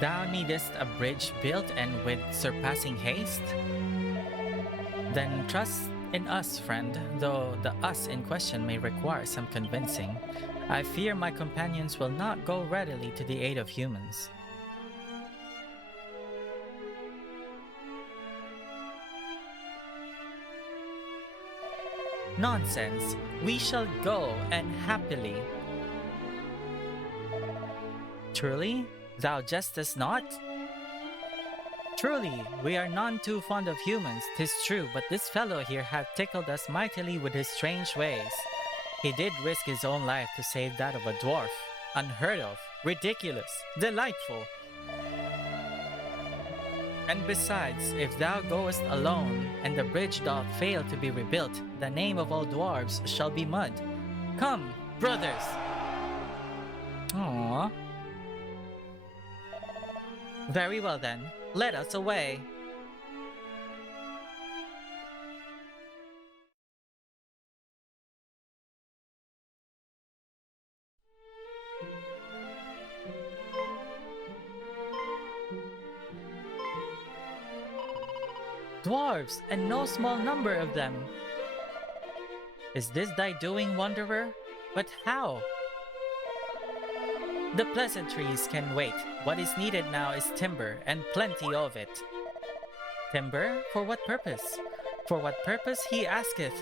Thou needest a bridge built and with surpassing haste? Then trust in us, friend, though the us in question may require some convincing. I fear my companions will not go readily to the aid of humans. Nonsense! We shall go, and happily. Truly? Thou jestest not? Truly, we are none too fond of humans, 'tis true, but this fellow here hath tickled us mightily with his strange ways. He did risk his own life to save that of a dwarf. Unheard of, ridiculous, delightful. And besides, if thou goest alone, and the bridge doth fail to be rebuilt, the name of all dwarves shall be mud. Come, brothers! Aww. Very well then, let us away. Dwarves, and no small number of them. Is this thy doing, wanderer? But how? The pleasantries can wait. What is needed now is timber, and plenty of it. Timber? For what purpose? For what purpose, he asketh.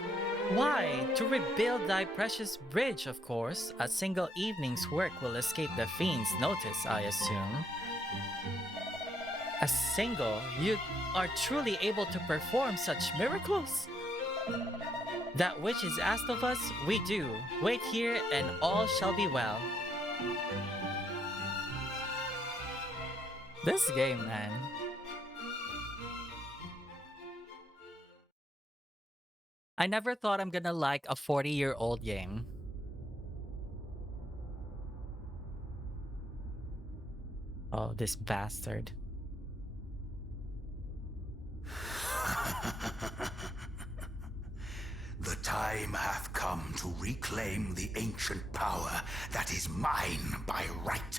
Why, to rebuild thy precious bridge, of course. A single evening's work will escape the fiend's notice, I assume. A single? You are truly able to perform such miracles? That which is asked of us, we do. Wait here, and all shall be well. This game, man. I never thought I'm gonna like a 40-year-old game. Oh, this bastard. The time hath come to reclaim the ancient power that is mine by right.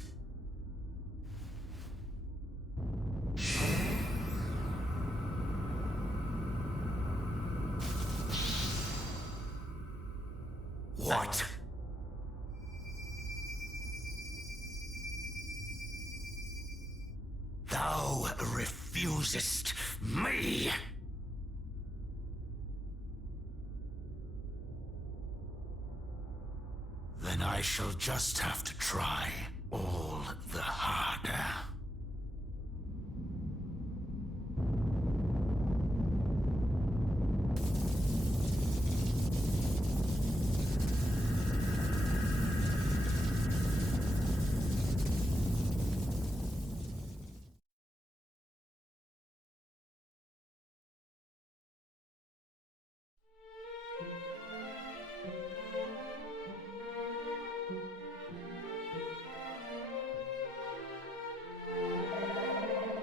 What? Thou refusest me? Then I shall just have to try all the harder.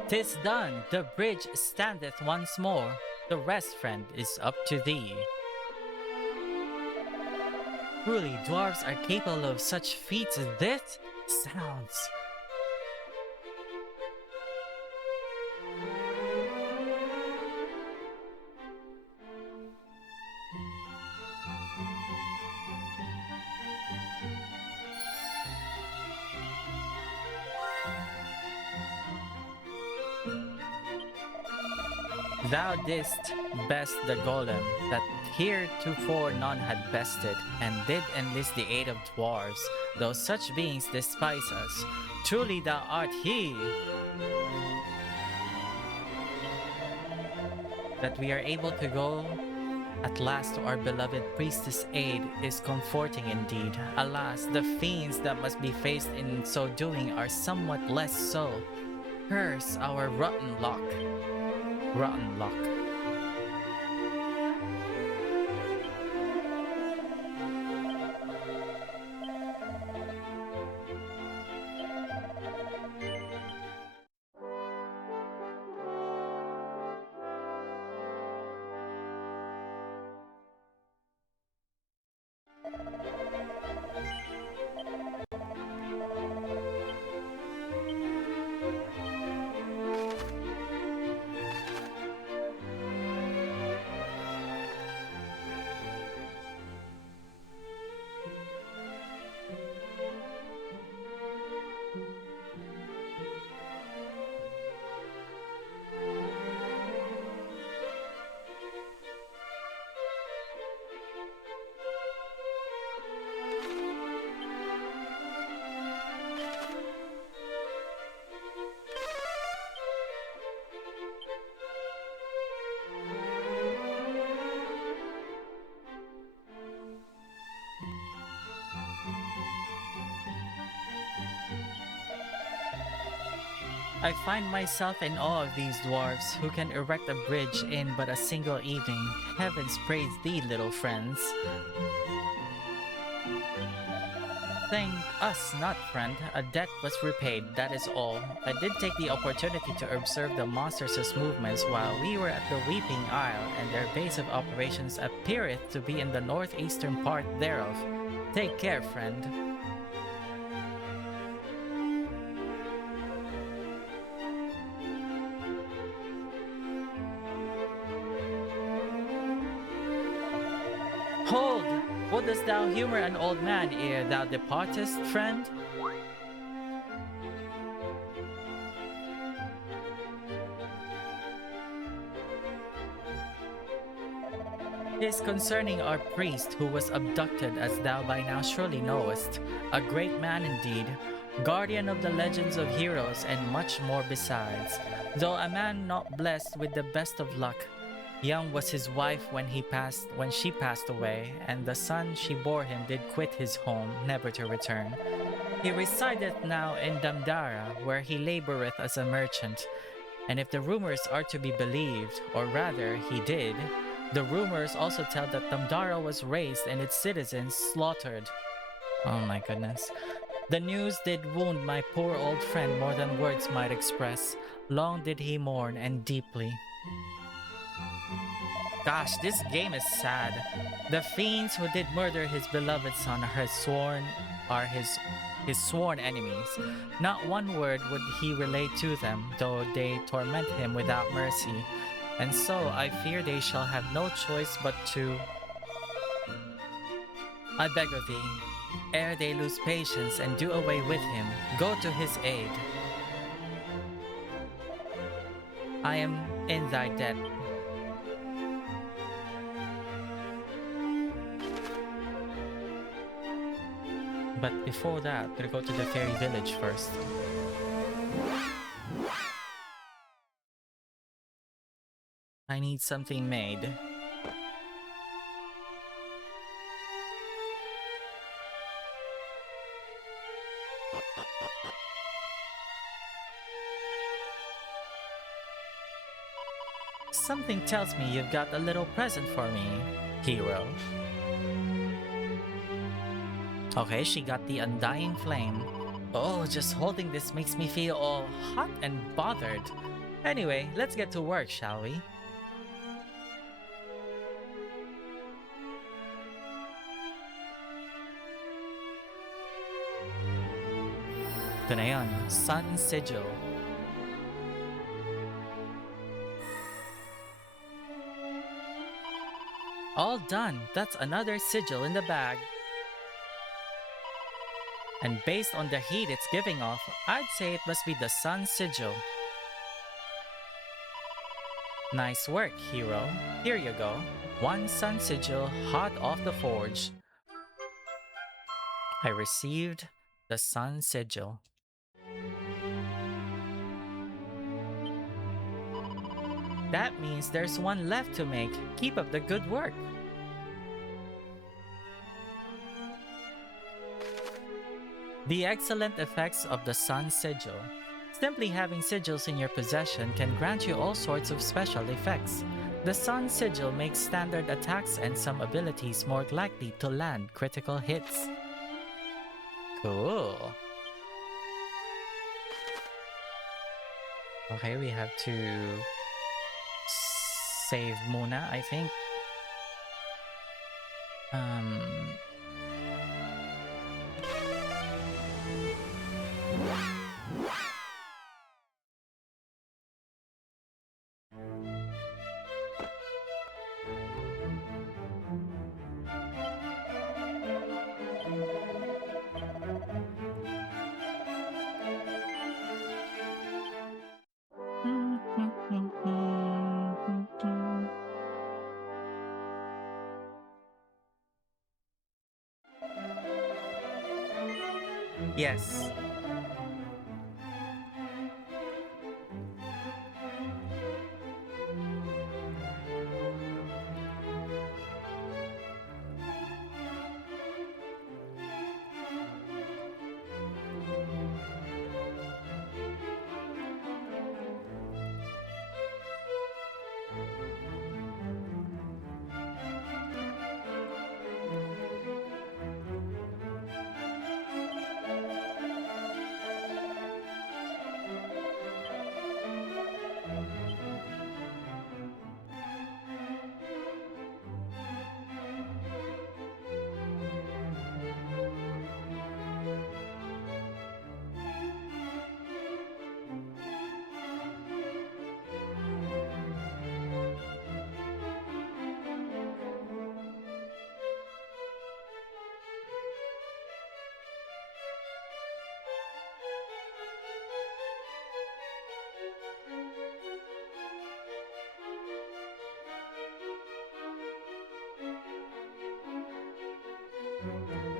"'Tis done, the bridge standeth once more. The rest, friend, is up to thee." Truly, dwarves are capable of such feats as this? Sounds. Thou didst best the golem that heretofore none had bested, and did enlist the aid of dwarves, though such beings despise us. Truly thou art he! That we are able to go at last to our beloved priestess' aid is comforting indeed. Alas, the fiends that must be faced in so doing are somewhat less so. Curse our rotten luck. Rotten luck. I find myself in awe of these dwarves who can erect a bridge in but a single evening. Heavens praise thee, little friends. Thank us not, friend. A debt was repaid, that is all. I did take the opportunity to observe the monsters' movements while we were at the Weeping Isle, and their base of operations appeareth to be in the northeastern part thereof. Take care, friend. Hold! Wouldst thou humor an old man ere thou departest, friend? It is concerning our priest who was abducted, as thou by now surely knowest. A great man indeed, guardian of the legends of heroes and much more besides, though a man not blessed with the best of luck. Young was his wife when she passed away, and the son she bore him did quit his home, never to return. He resideth now in Damdara, where he laboureth as a merchant. And if the rumors are to be believed, or rather he did, the rumors also tell that Damdara was razed and its citizens slaughtered. Oh my goodness. The news did wound my poor old friend more than words might express. Long did he mourn, and deeply. Gosh, this game is sad. The fiends who did murder his beloved son are his sworn enemies. Not one word would he relate to them, though they torment him without mercy. And so I fear they shall have no choice but to... I beg of thee, ere they lose patience and do away with him, go to his aid. I am in thy debt. But before that, we'll go to the fairy village first. I need something made. Something tells me you've got a little present for me, hero. Okay, she got the Undying Flame. Oh, just holding this makes me feel all hot and bothered. Anyway, let's get to work, shall we? Ito na yun, Sun Sigil. All done. That's another sigil in the bag. And based on the heat it's giving off, I'd say it must be the Sun Sigil. Nice work, hero. Here you go. One Sun Sigil hot off the forge. I received the Sun Sigil. That means there's one left to make. Keep up the good work. The excellent effects of the Sun Sigil. Simply having sigils in your possession can grant you all sorts of special effects. The Sun Sigil makes standard attacks and some abilities more likely to land critical hits. Cool. Okay, we have to save Muna, I think. Yes.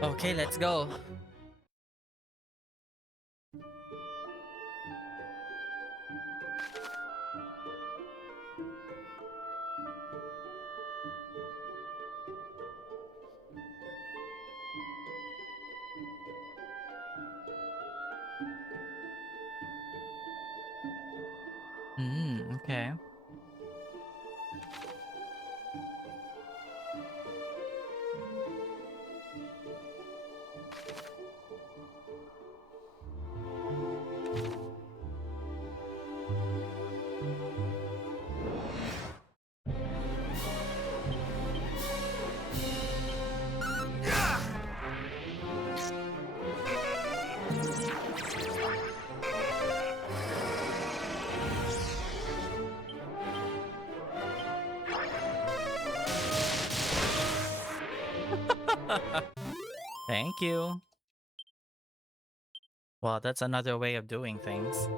Okay, let's go. Okay. Thank you. Well, that's another way of doing things.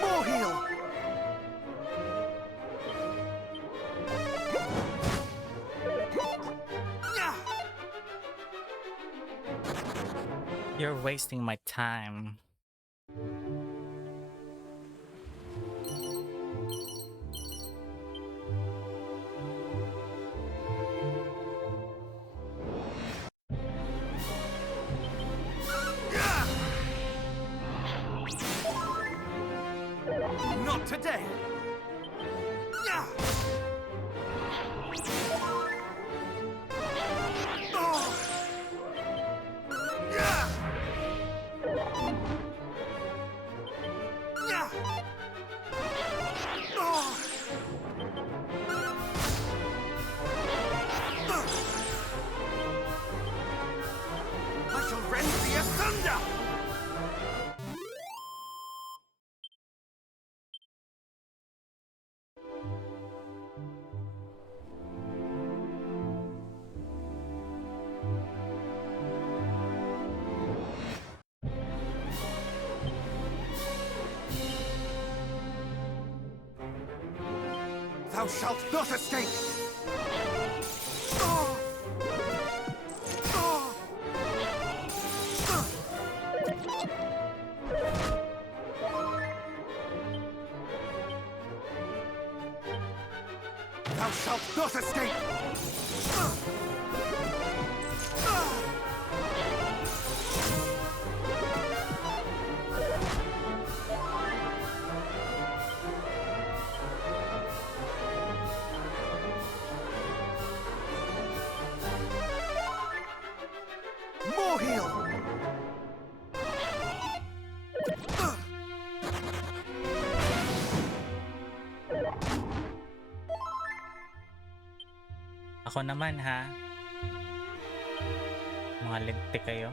More heal! You're wasting my time. Not today! I shall rend thee asunder! Thou shalt not escape! Thou shalt not escape! More heal! Ako naman ha. Mga lintik kayo.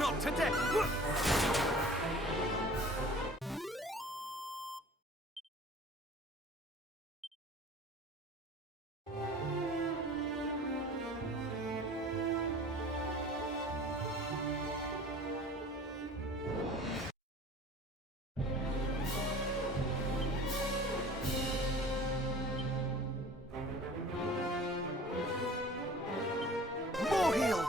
Not today! More heal!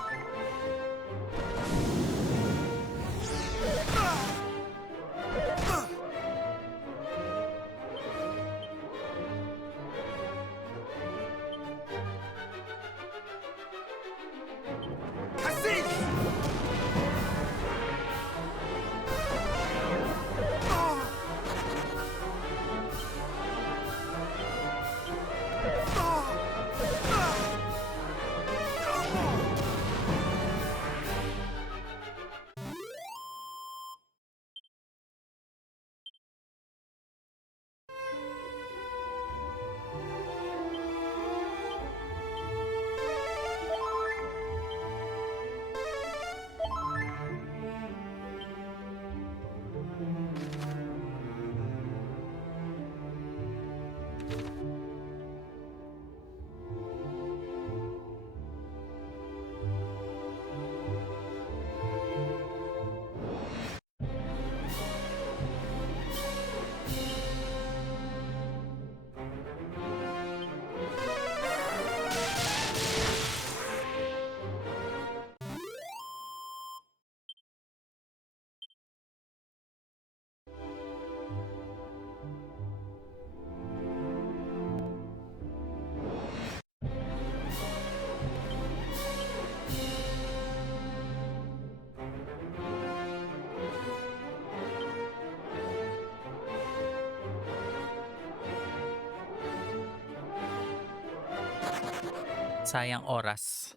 Sayang oras.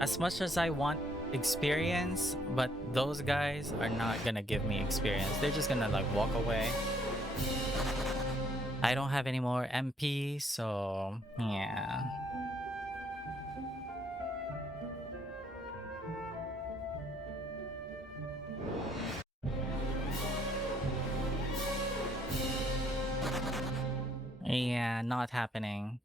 As much as I want experience, but those guys are not gonna give me experience. They're just gonna like walk away. I don't have any more MP, so yeah. Yeah, not happening.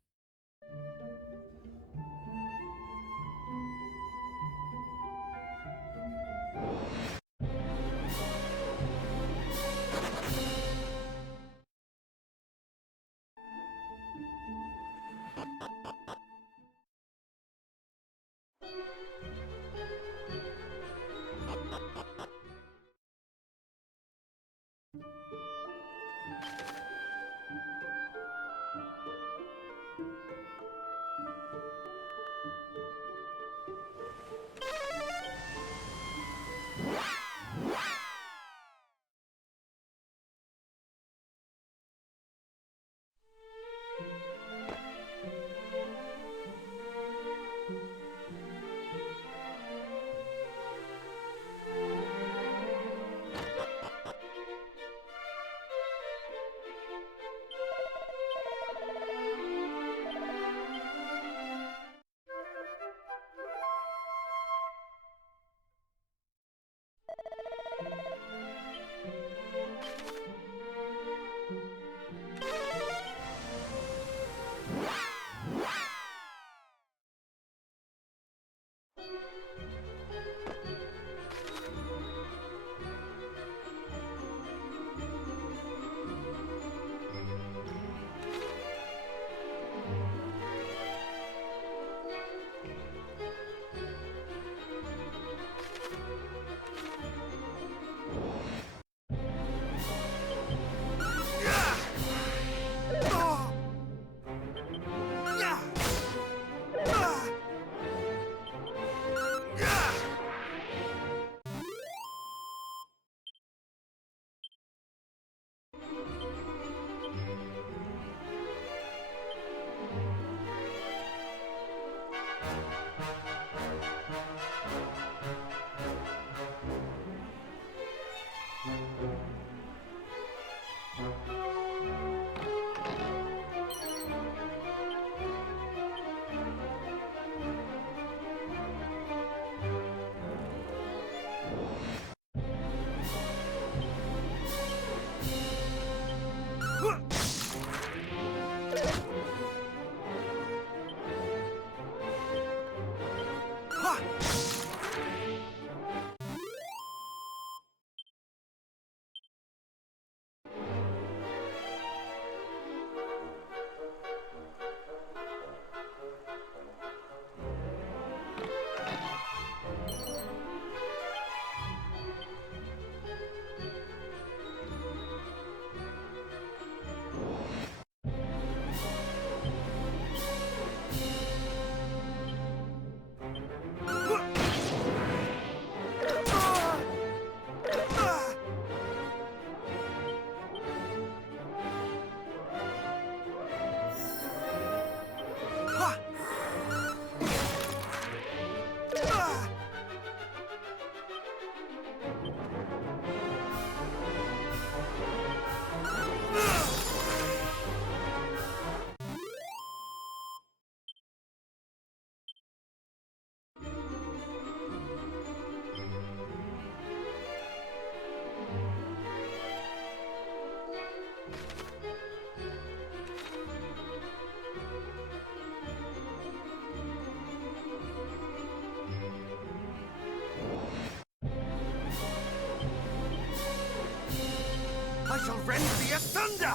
I shall rend thee asunder!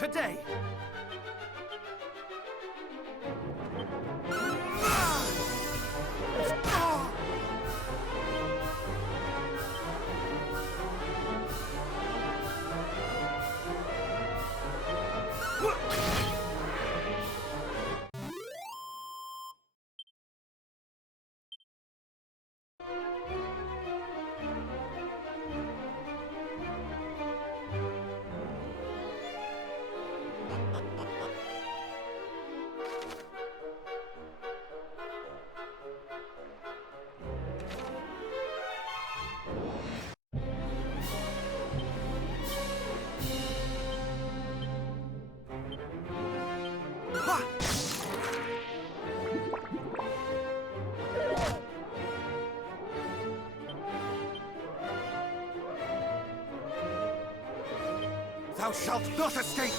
today! Thou shalt not escape!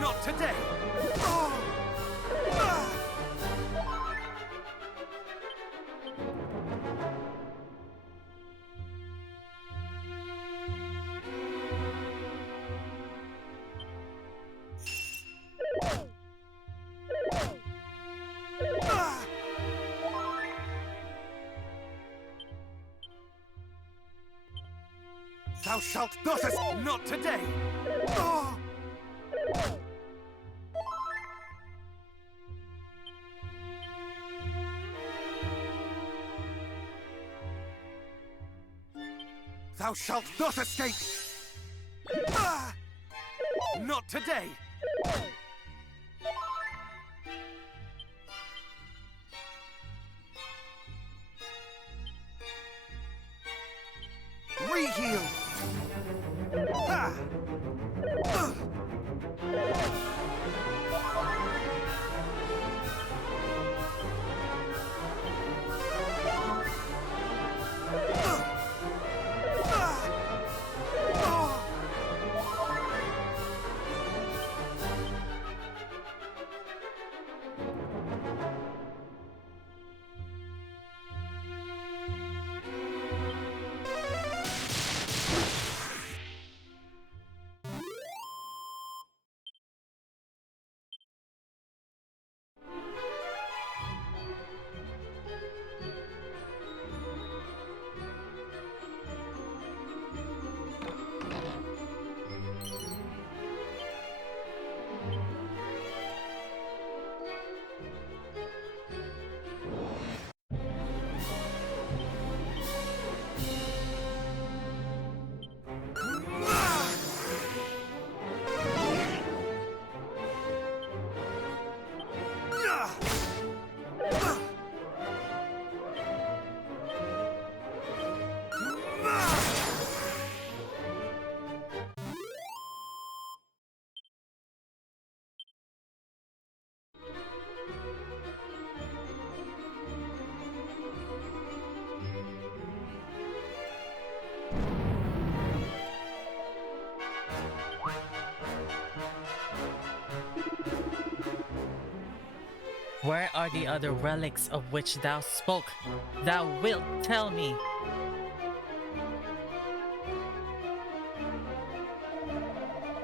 Not today! Thou shalt not escape! Not today! Thou shalt not escape! Not today! Re-heal! Ha! Where are the other relics of which thou spoke? Thou wilt tell me.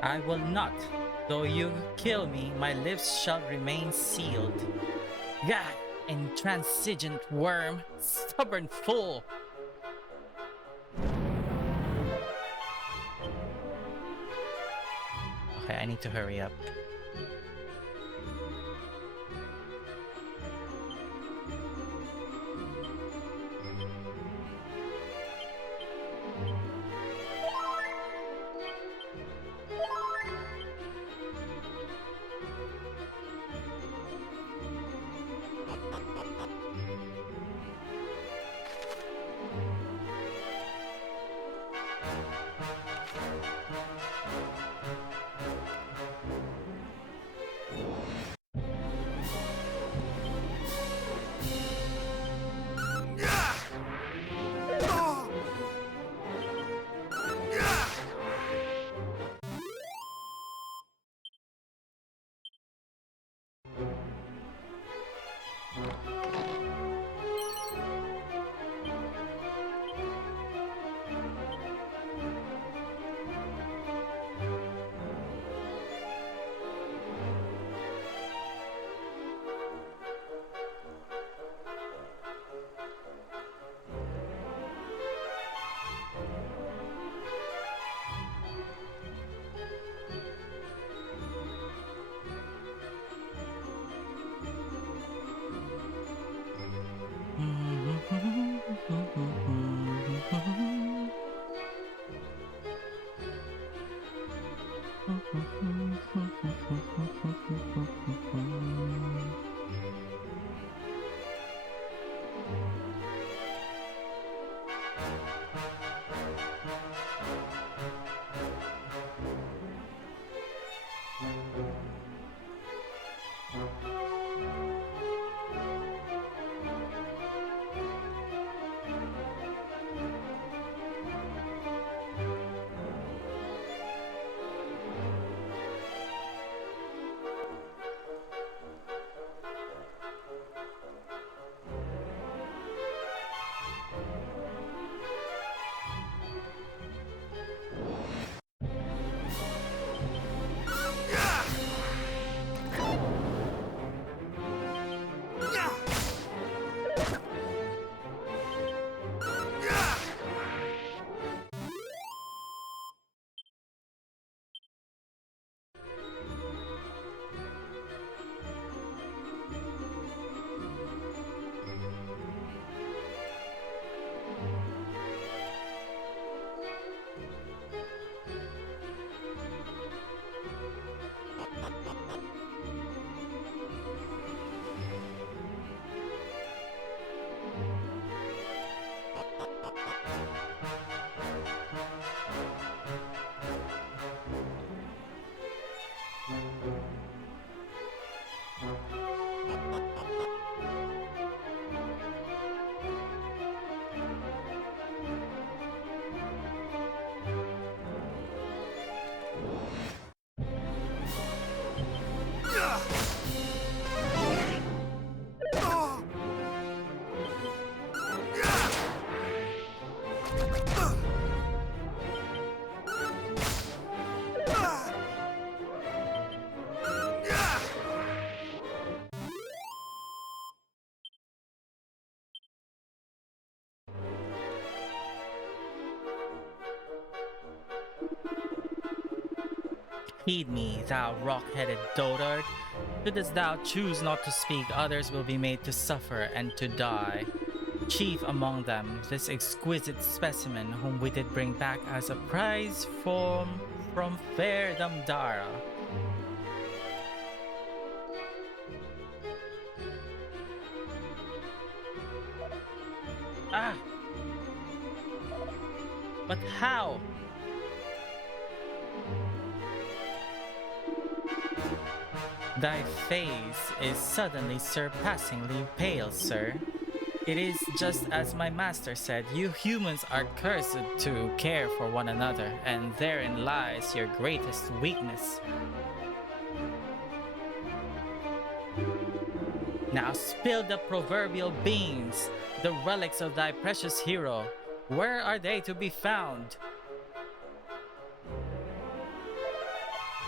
I will not. Though you kill me, my lips shall remain sealed. God, intransigent worm, stubborn fool. Okay, I need to hurry up. Heed me, thou rock-headed dotard. Shouldst thou choose not to speak, others will be made to suffer and to die. Chief among them, this exquisite specimen whom we did bring back as a prize from fair Damdara. Ah! But how? Thy face is suddenly surpassingly pale, sir. It is just as my master said, you humans are cursed to care for one another, and therein lies your greatest weakness. Now spill the proverbial beans, the relics of thy precious hero. Where are they to be found?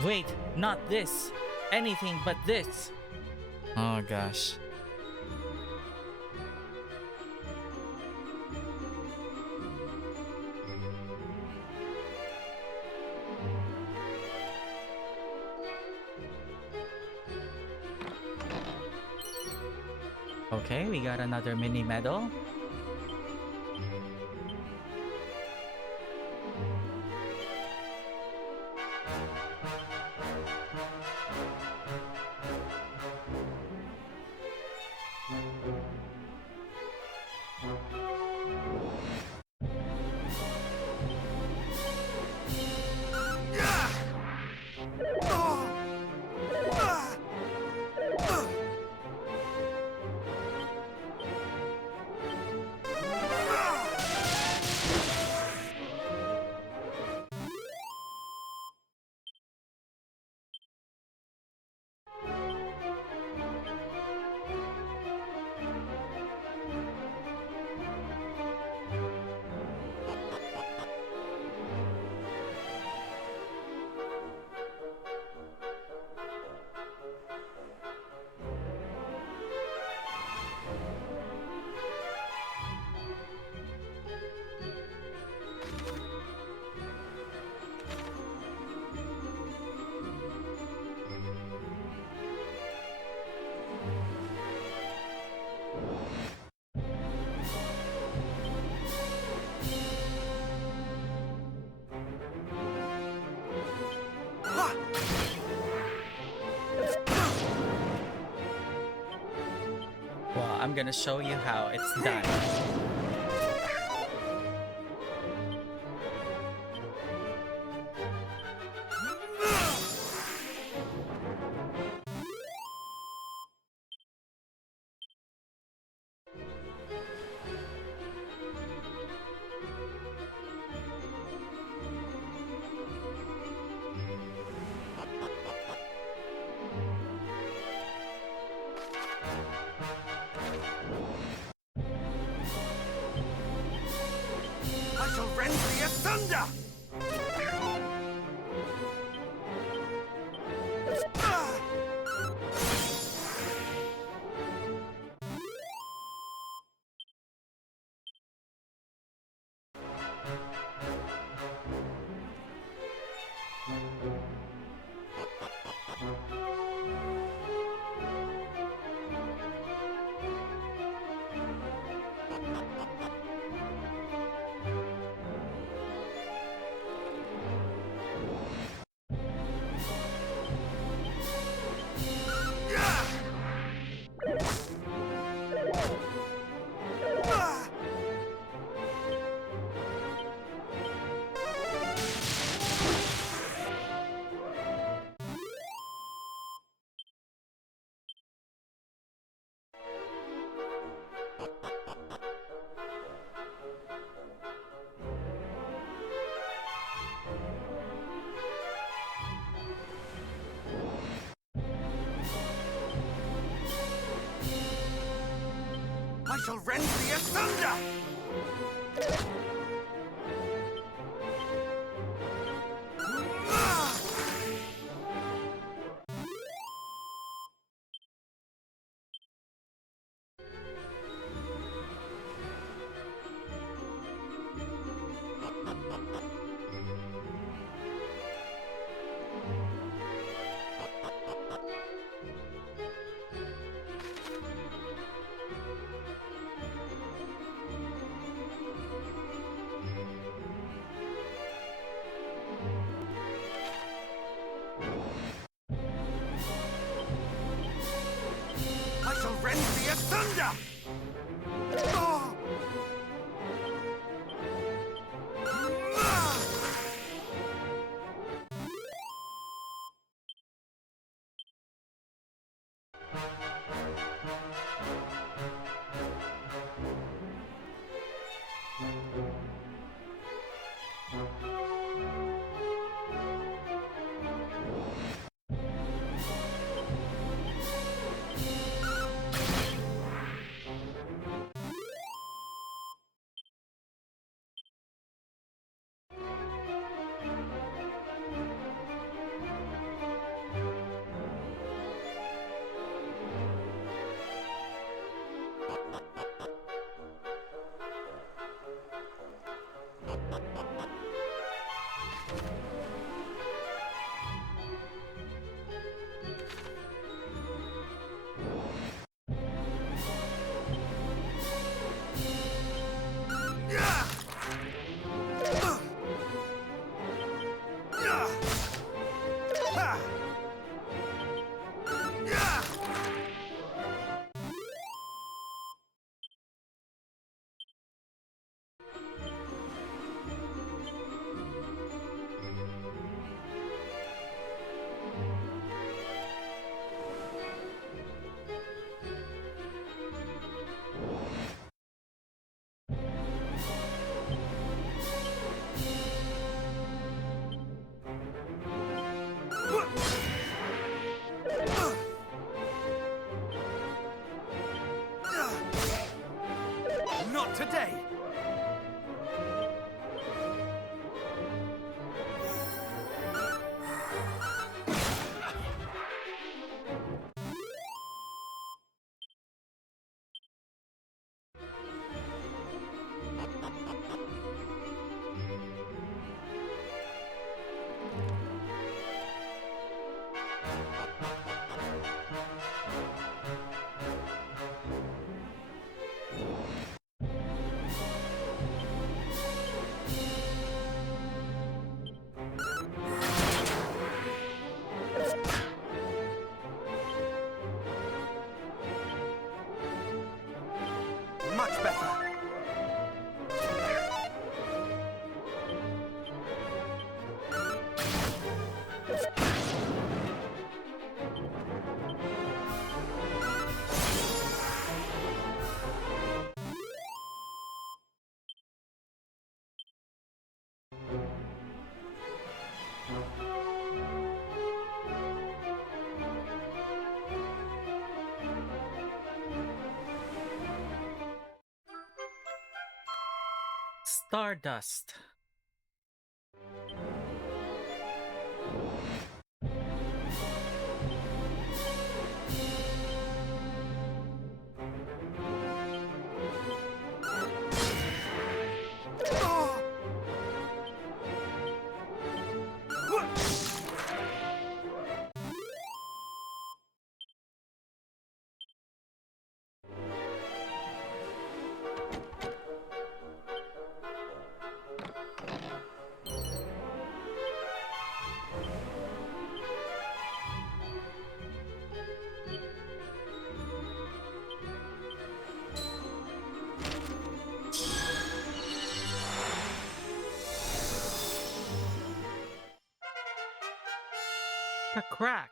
Wait, not this. Anything but this. Oh gosh. Okay, we got another mini medal. Well, I'm gonna show you how it's done. I shall rend thee asunder! I shall rend thee asunder! I shall rend thee asunder! Not today! Much better. Stardust. Crack.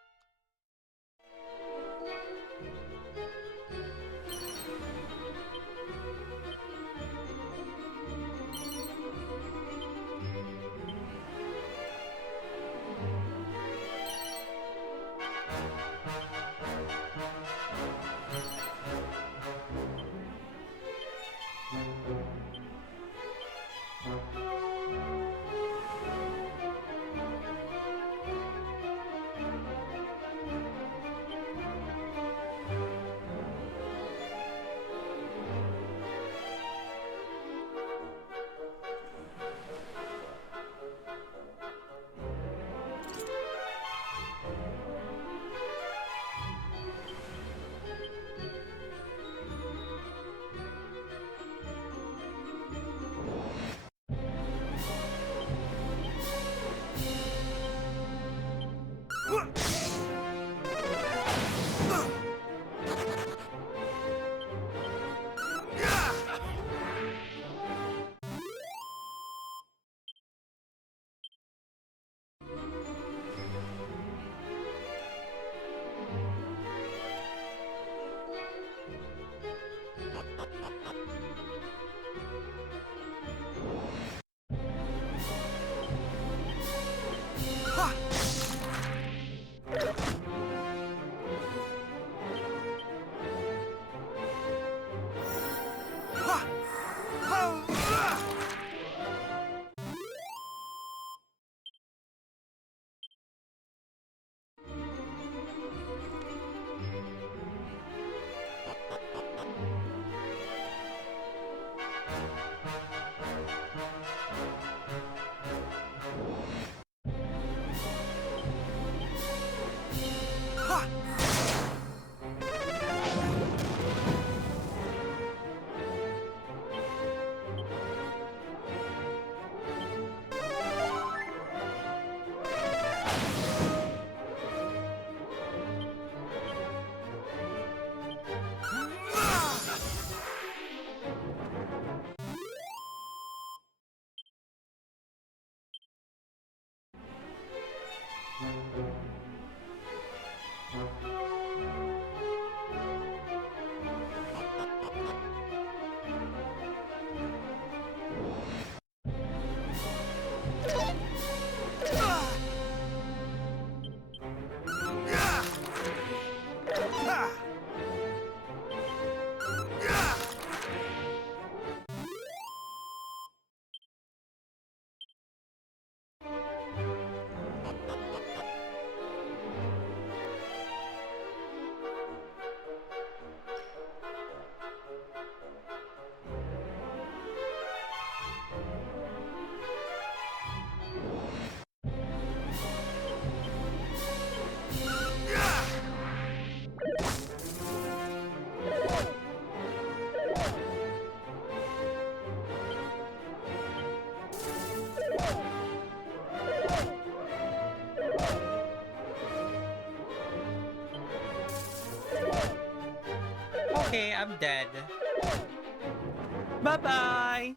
Okay, I'm dead. Bye-bye!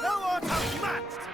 Thou art outmatched!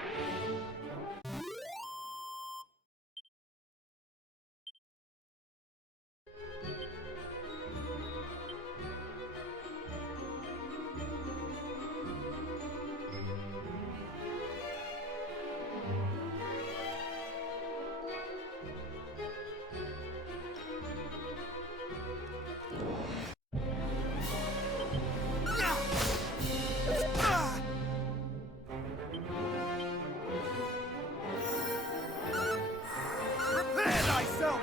Prepare thyself!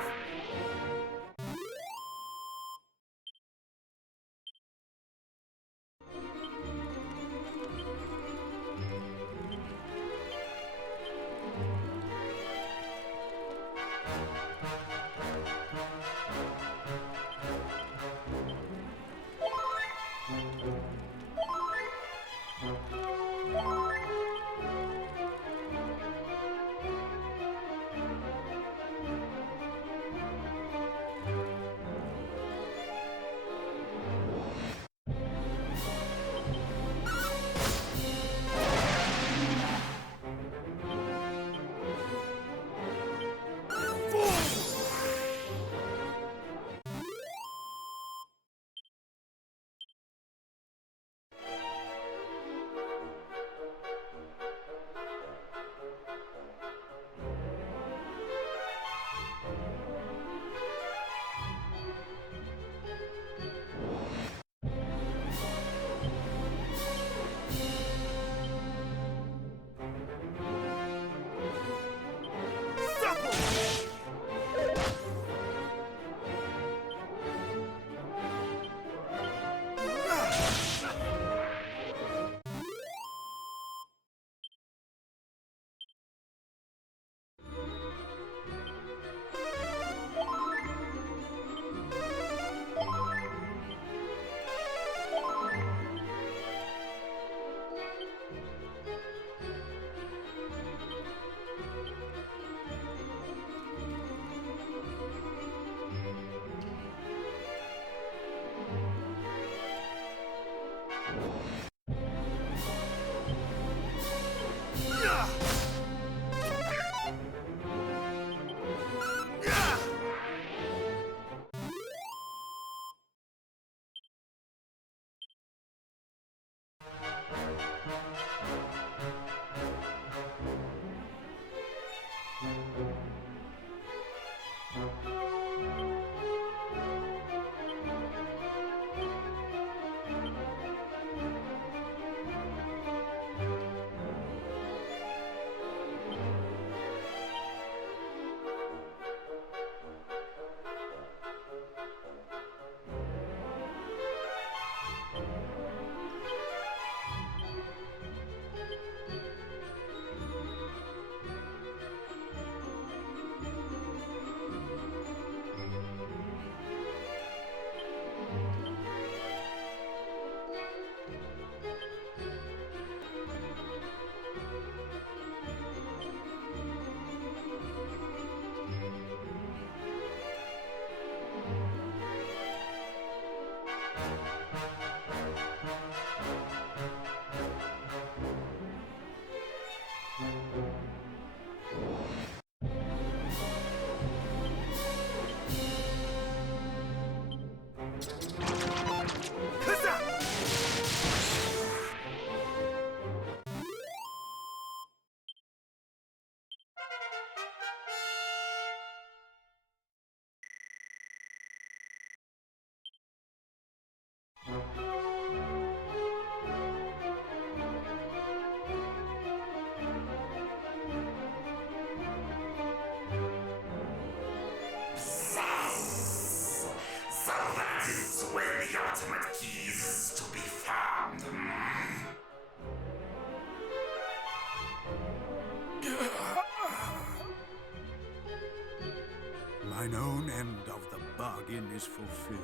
Mine own end of the bargain is fulfilled.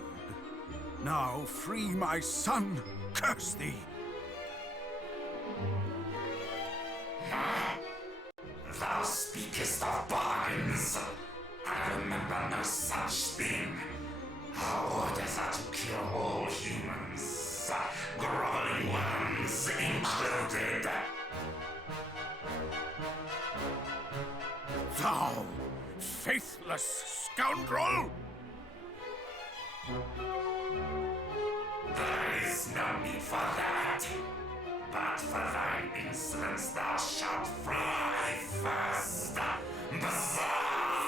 Now free my son, curse thee! Thou speakest of bargains. I remember no such thing. Our orders are to kill all humans, groveling ones included. Thou faithless scoundrel! There is no need for that. But for thine insolence thou shalt fly first. Bazaar!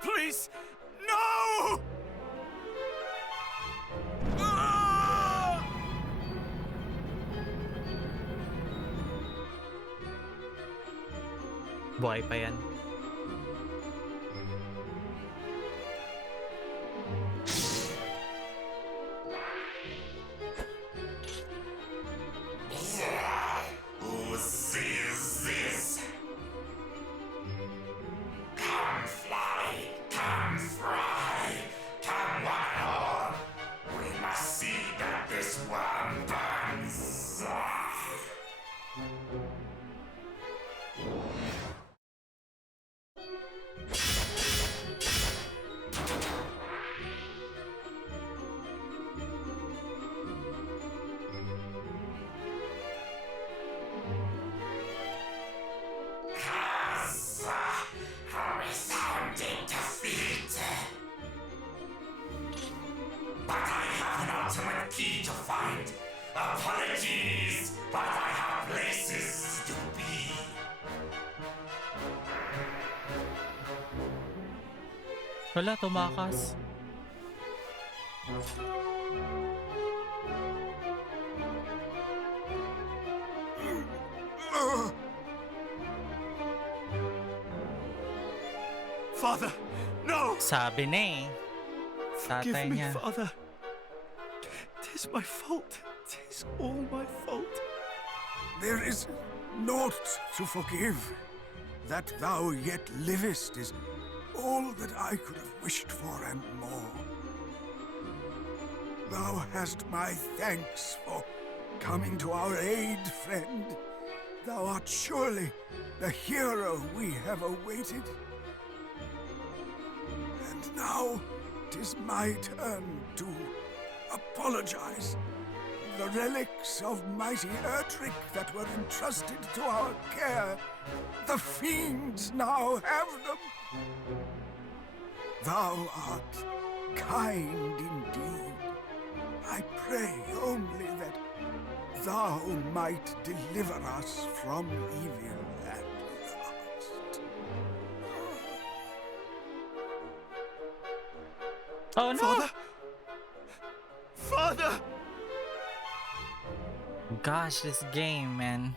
Please, no! Ah! Buhay pa yan. Who sees this? Come fly, come fry, come one and all. We must see that this worm burns. A resounding defeat. But I have an ultimate key to find. Apologies, but I have places to be. Wala, tumakas. Father, no! Sabi na eh. Forgive Tatay me, niya. Father. 'Tis my fault. 'Tis all my fault. There is naught to forgive. That thou yet livest is all that I could have wished for and more. Thou hast my thanks for coming to our aid, friend. Thou art surely the hero we have awaited. And now 'tis my turn to apologize. The relics of mighty Artdink that were entrusted to our care, the fiends now have them. Thou art kind indeed. I pray only that thou might deliver us from evil at last. Oh no! Father! Father! Gosh, this game, man.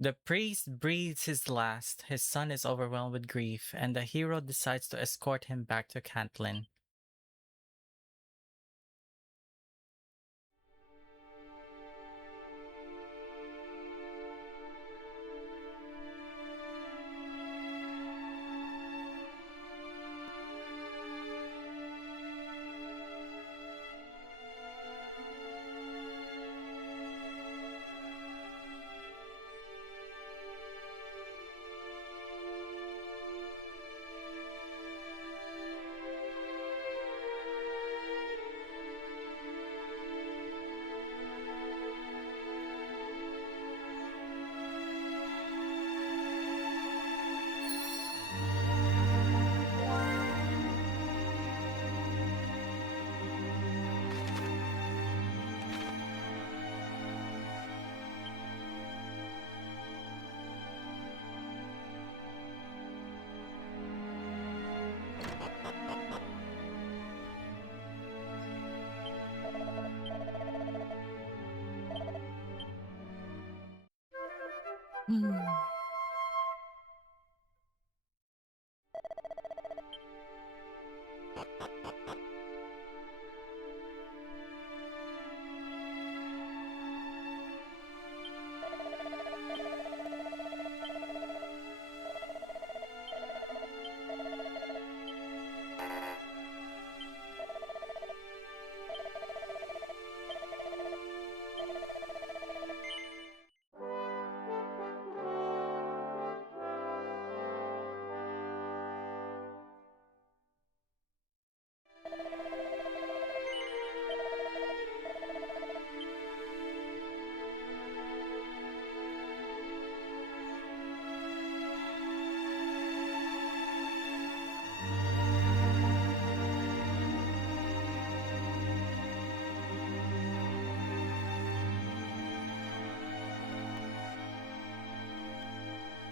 The priest breathes his last. His son is overwhelmed with grief, and the hero decides to escort him back to Cantlin.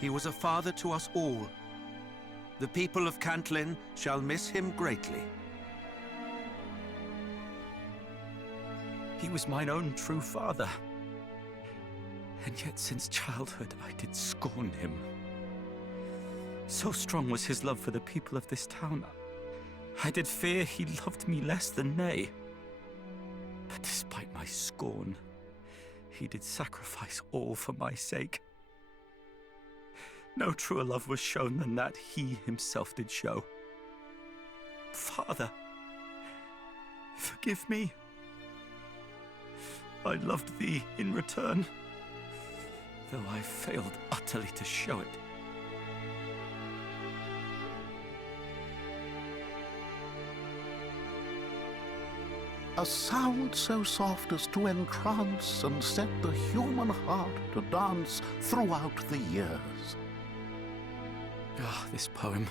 He was a father to us all. The people of Cantlin shall miss him greatly. He was mine own true father. And yet since childhood I did scorn him. So strong was his love for the people of this town, I did fear he loved me less than they. But despite my scorn, he did sacrifice all for my sake. No truer love was shown than that he himself did show. Father, forgive me. I loved thee in return, though I failed utterly to show it. A sound so soft as to entrance and set the human heart to dance throughout the years. Ah, this poem.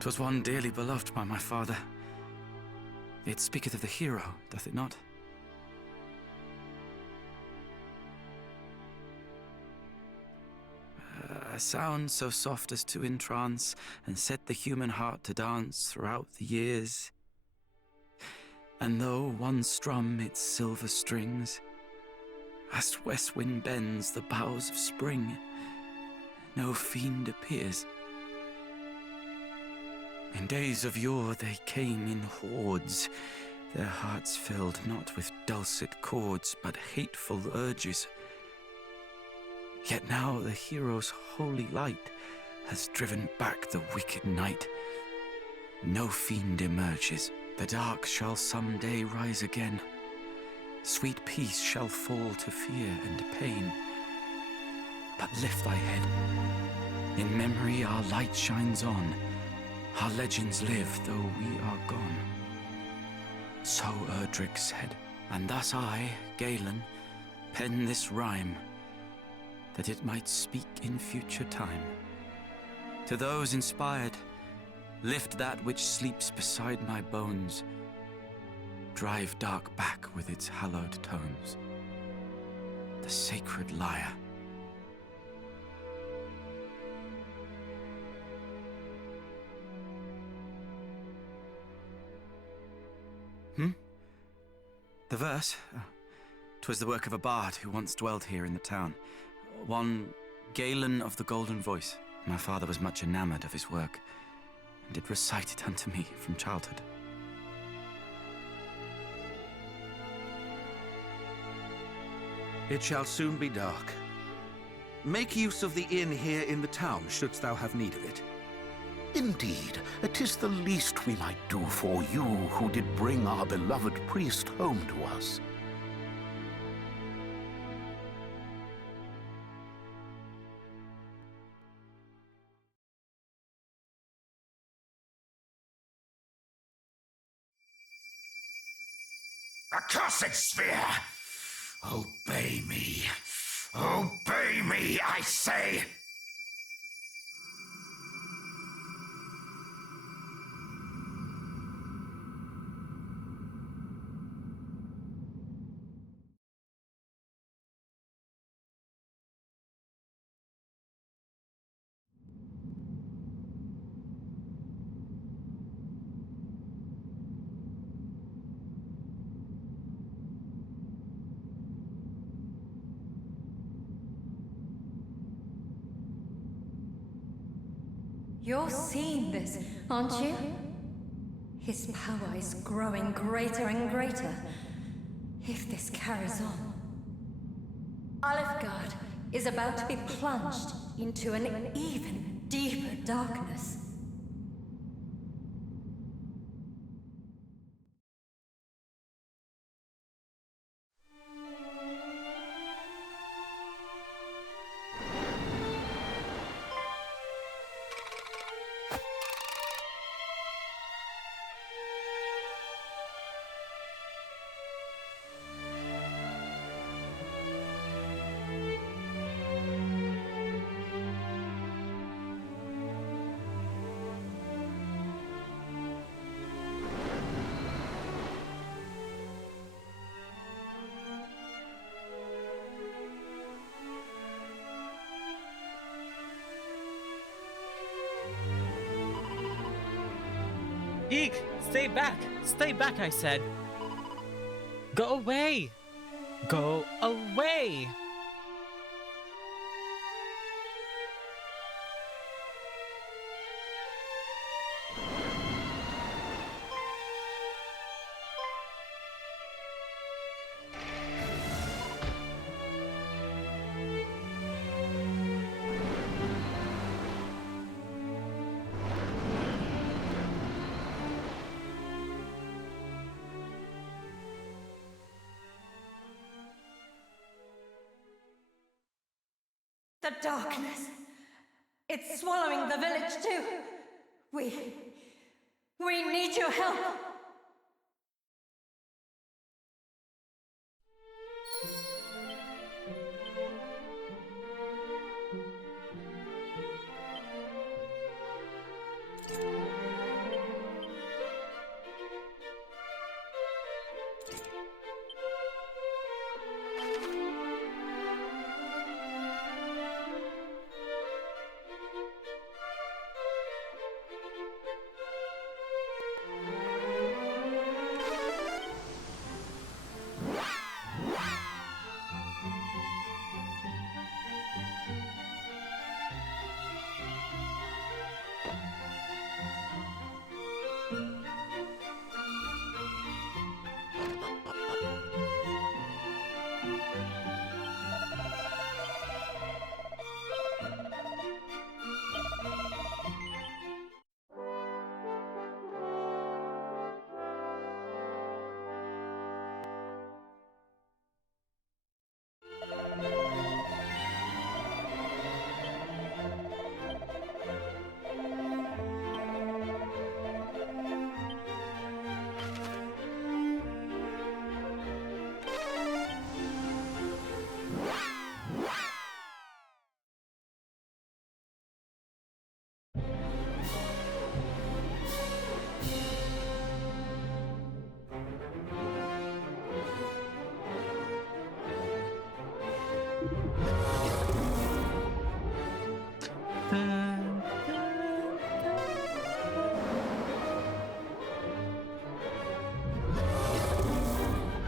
'Twas one dearly beloved by my father. It speaketh of the hero, doth it not? A sound so soft as to entrance and set the human heart to dance throughout the years. And though one strum its silver strings, as west wind bends the boughs of spring, no fiend appears. In days of yore they came in hordes, their hearts filled not with dulcet chords, but hateful urges. Yet now the hero's holy light has driven back the wicked night. No fiend emerges. The dark shall some day rise again. Sweet peace shall fall to fear and pain. But lift thy head. In memory our light shines on. Our legends live, though we are gone. So Erdrick said, and thus I, Galen, pen this rhyme, that it might speak in future time. To those inspired, lift that which sleeps beside my bones. Drive dark back with its hallowed tones. The sacred lyre. The verse? 'Twas the work of a bard who once dwelt here in the town. One Galen of the Golden Voice. My father was much enamored of his work, and did recite it unto me from childhood. It shall soon be dark. Make use of the inn here in the town, shouldst thou have need of it. Indeed, it is the least we might do for you who did bring our beloved priest home to us. Accursed sphere! Obey me. Obey me, I say! You're seeing this, aren't you? His power is growing greater and greater. If this carries on, Alefgard is about to be plunged into an even deeper darkness. Eek! Stay back! Stay back, I said! Go away! Go away! The darkness. It's swallowing the village too. We need your help.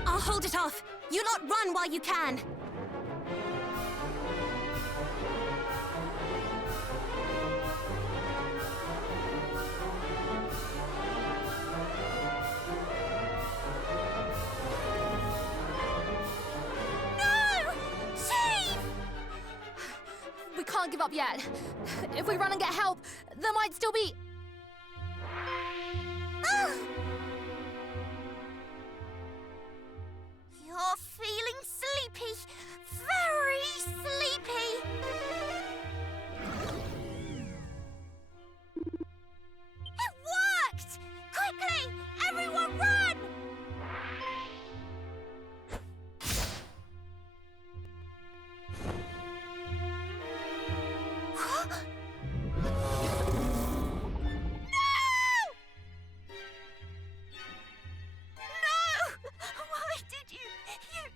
I'll hold it off. You lot run while you can. No! Chief! We can't give up yet. If we run and get help, there might still be... You're feeling sleepy. Very sleepy. It worked! Quickly! Everyone run! No! Why did you idiot?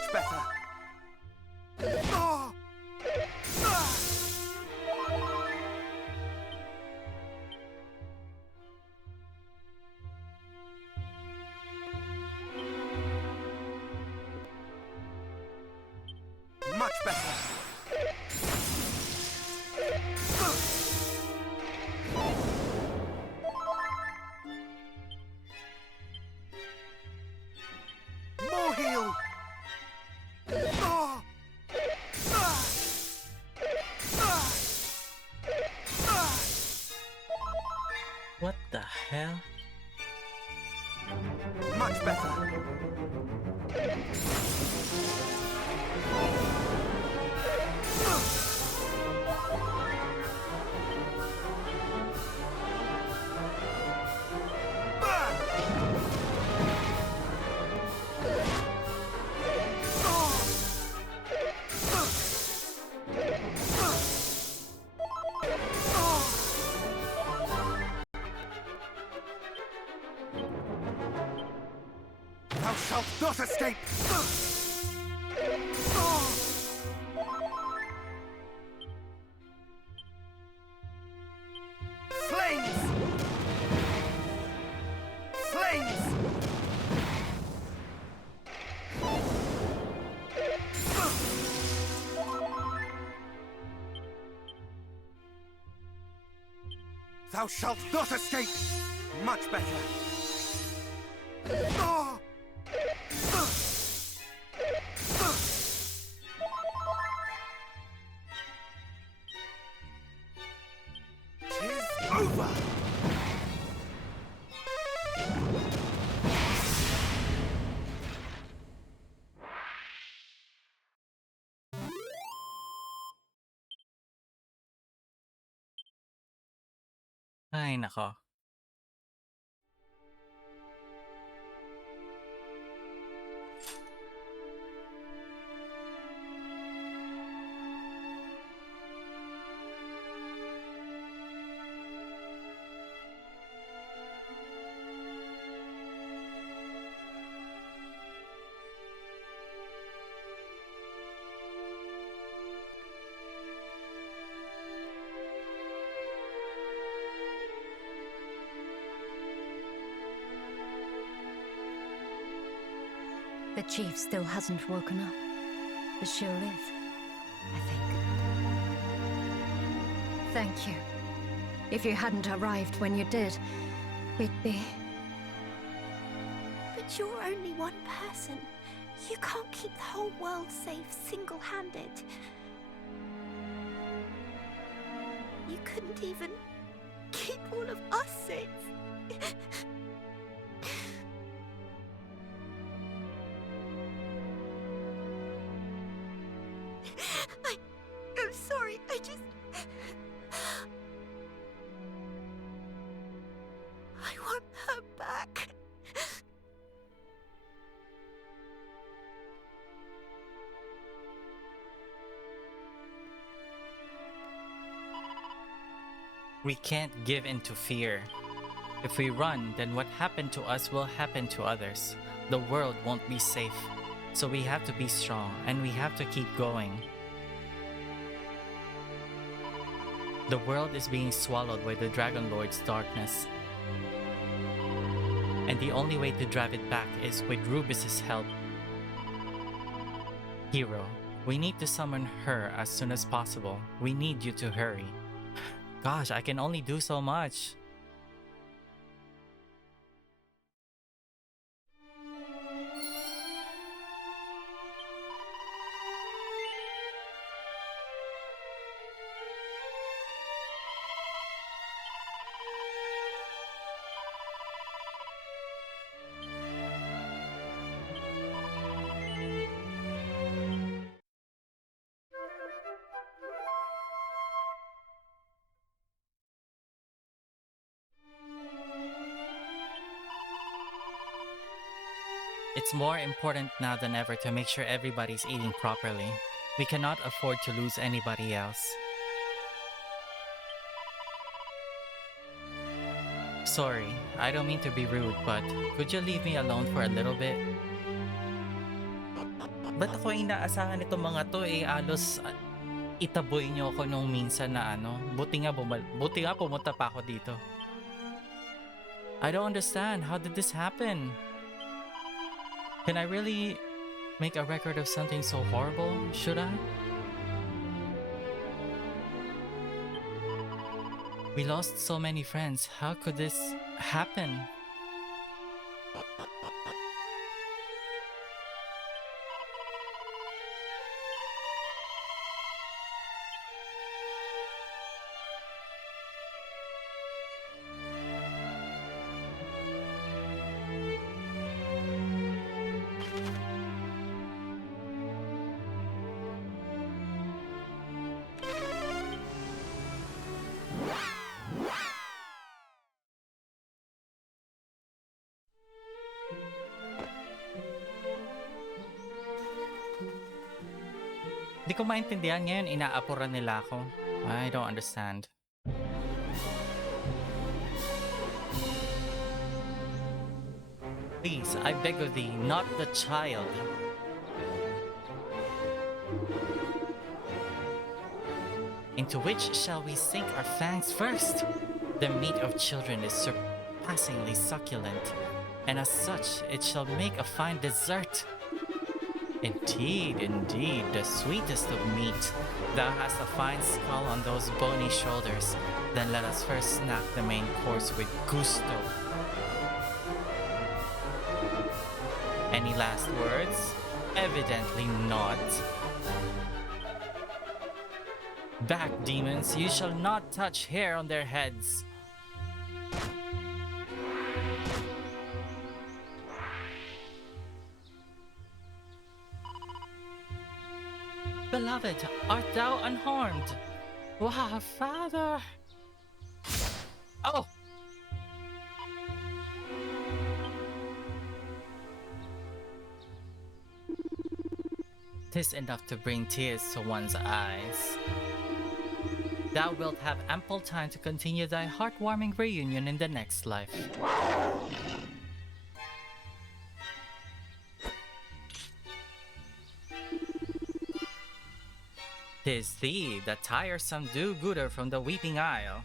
Much better. Oh! Ah! Much better. More heal. Oh! Ah! Ah! Ah! What the hell? Much better. Thou shalt not escape! Flames! Flames! Thou shalt not escape! Much better! Oh! Tis over! Ay, nako. The chief still hasn't woken up, but she'll live, I think. Thank you. If you hadn't arrived when you did, we'd be... But you're only one person. You can't keep the whole world safe single-handed. You couldn't even keep all of us safe. I'm sorry, I just... I want her back. We can't give in to fear. If we run, then what happened to us will happen to others. The world won't be safe. So we have to be strong, and we have to keep going. The world is being swallowed by the Dragon Lord's darkness. And the only way to drive it back is with Rubis's help. Hero, we need to summon her as soon as possible. We need you to hurry. Gosh, I can only do so much. It's more important now than ever to make sure everybody's eating properly. We cannot afford to lose anybody else. Sorry, I don't mean to be rude, but could you leave me alone for a little bit? Ba't ako inaasahan itong mga to alos itaboy niyo ako nung minsan na buti nga pumunta pa ako dito. I don't understand. How did this happen? Can I really make a record of something so horrible? Should I? We lost so many friends. How could this happen? Di ko maintindihan ngayon, inaapuran nila ako. I don't understand. Please, I beg of thee, not the child. Into which shall we sink our fangs first? The meat of children is surpassingly succulent, and as such it shall make a fine dessert. Indeed, indeed, the sweetest of meat. Thou hast a fine skull on those bony shoulders. Then let us first snack the main course with gusto. Any last words? Evidently not. Back, demons, you shall not touch hair on their heads. Beloved, art thou unharmed? Wow, Father! Oh! 'Tis enough to bring tears to one's eyes. Thou wilt have ample time to continue thy heartwarming reunion in the next life. 'Tis thee, the tiresome do-gooder from the Weeping Isle.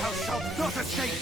Thou shalt not escape!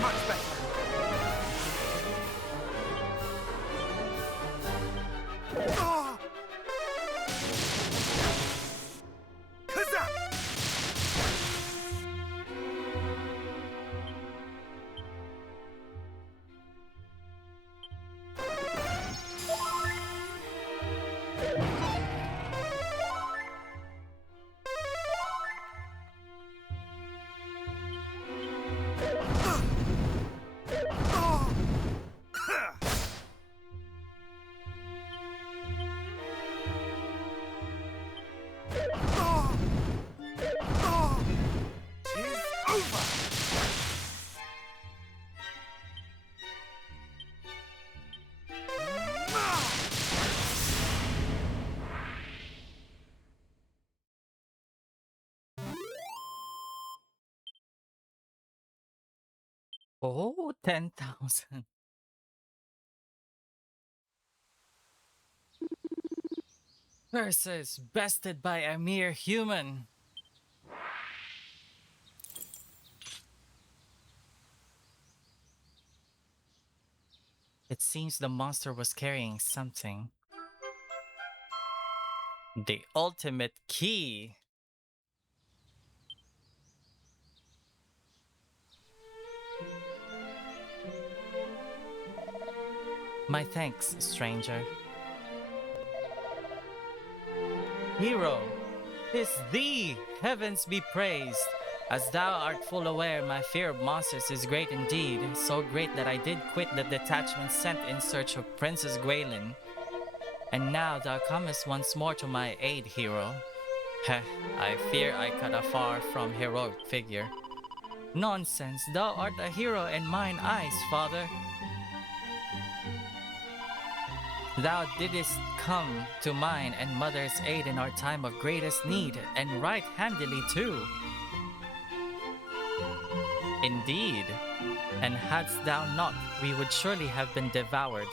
Much better. Ah! Kazap! Oh, 10,000. Versus bested by a mere human. It seems the monster was carrying something. The ultimate key. My thanks, stranger. Hero, 'tis thee, heavens be praised. As thou art full aware, my fear of monsters is great indeed, so great that I did quit the detachment sent in search of Princess Gwaelin. And now thou comest once more to my aid, hero. Heh, I fear I cut a far from heroic figure. Nonsense, thou art a hero in mine eyes, father. Thou didst come to mine and mother's aid in our time of greatest need, and right handily too. Indeed, and hadst thou not, we would surely have been devoured.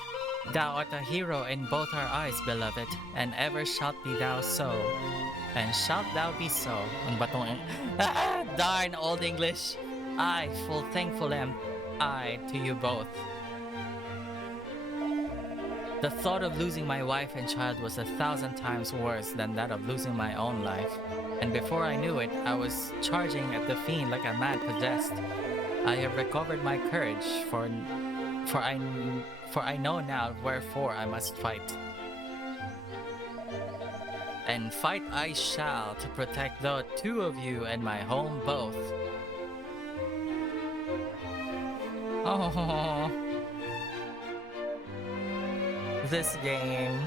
Thou art a hero in both our eyes, beloved, and ever shalt be thou so. And shalt thou be so. Ang batong darn old English. I full thankful am I to you both. The thought of losing my wife and child was 1,000 times worse than that of losing my own life. And before I knew it, I was charging at the fiend like a man possessed. I have recovered my courage, for I know now wherefore I must fight. And fight I shall to protect the two of you and my home both. Oh, this game.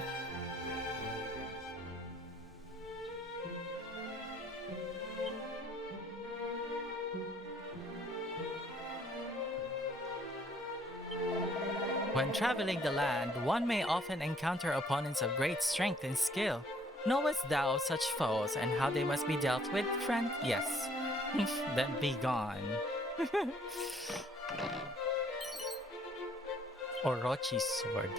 When traveling the land, one may often encounter opponents of great strength and skill. Knowest thou of such foes and how they must be dealt with, friend? Yes. Then be gone. Orochi's sword.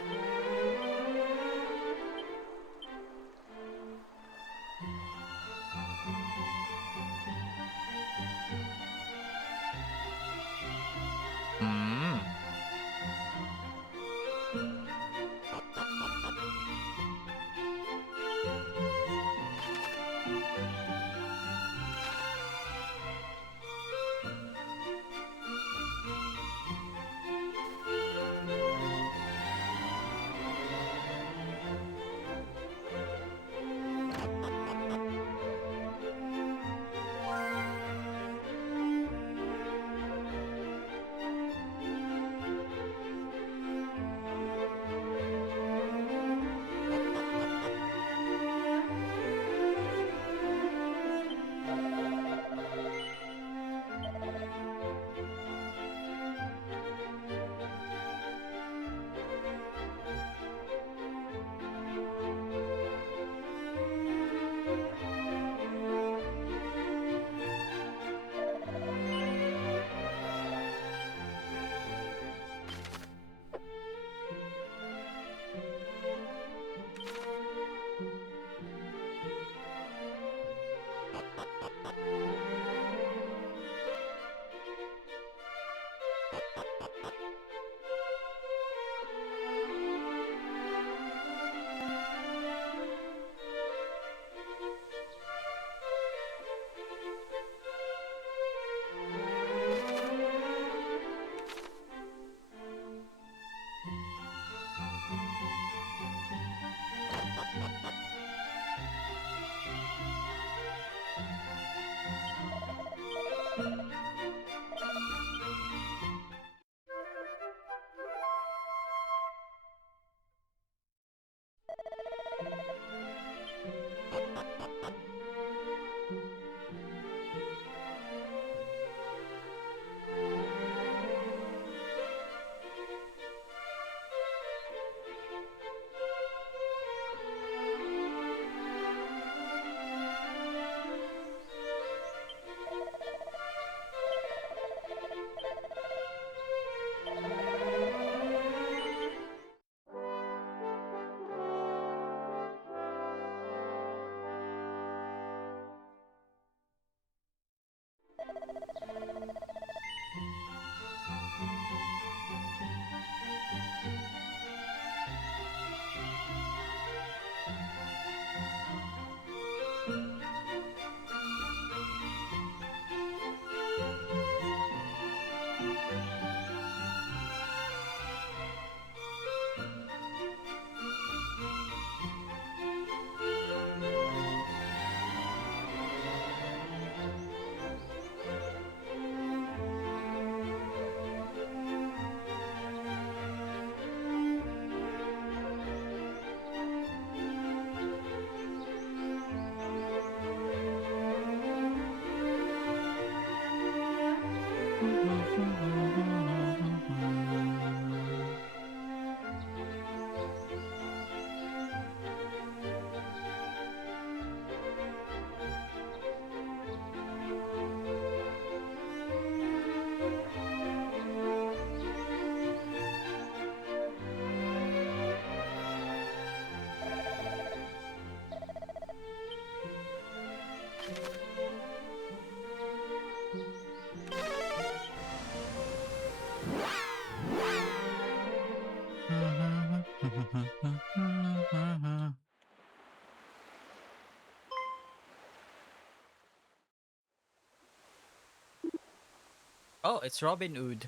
Oh, it's Robin Hood.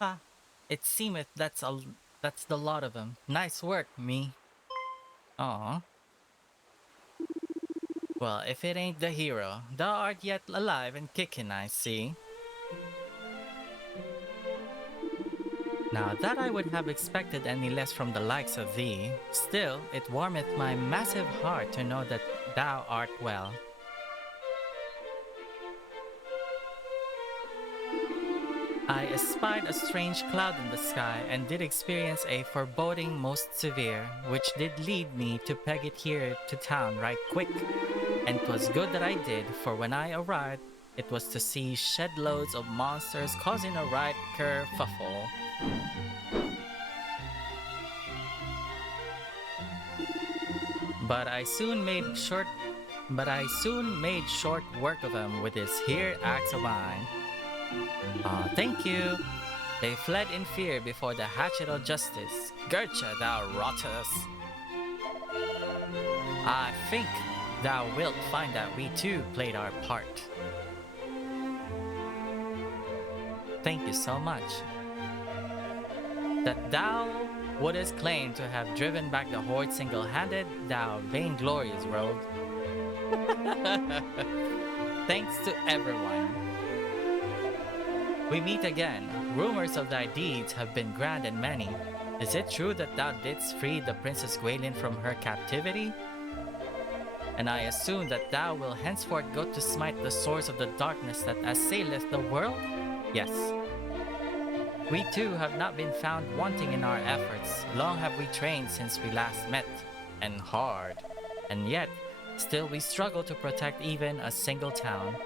Ah, it seemeth that's the lot of them. Nice work, me. Aw. Well, if it ain't the hero, thou art yet alive and kicking, I see. Now that I would have expected any less from the likes of thee, still it warmeth my massive heart to know that thou art well. I espied a strange cloud in the sky and did experience a foreboding most severe, which did lead me to peg it here to town right quick. And 'twas good that I did, for when I arrived, it was to see shed loads of monsters causing a right kerfuffle. But I soon made short work of them with this here axe of mine. Ah, thank you. They fled in fear before the hatchet of justice. Gertcha, thou rotters! I think thou wilt find that we too played our part. Thank you so much. That thou wouldest claim to have driven back the horde single-handed, thou vainglorious rogue. Thanks to everyone. We meet again. Rumors of thy deeds have been grand and many. Is it true that thou didst free the Princess Gwaelin from her captivity? And I assume that thou wilt henceforth go to smite the source of the darkness that assaileth the world? Yes. We too have not been found wanting in our efforts. Long have we trained since we last met, and hard. And yet, still we struggle to protect even a single town.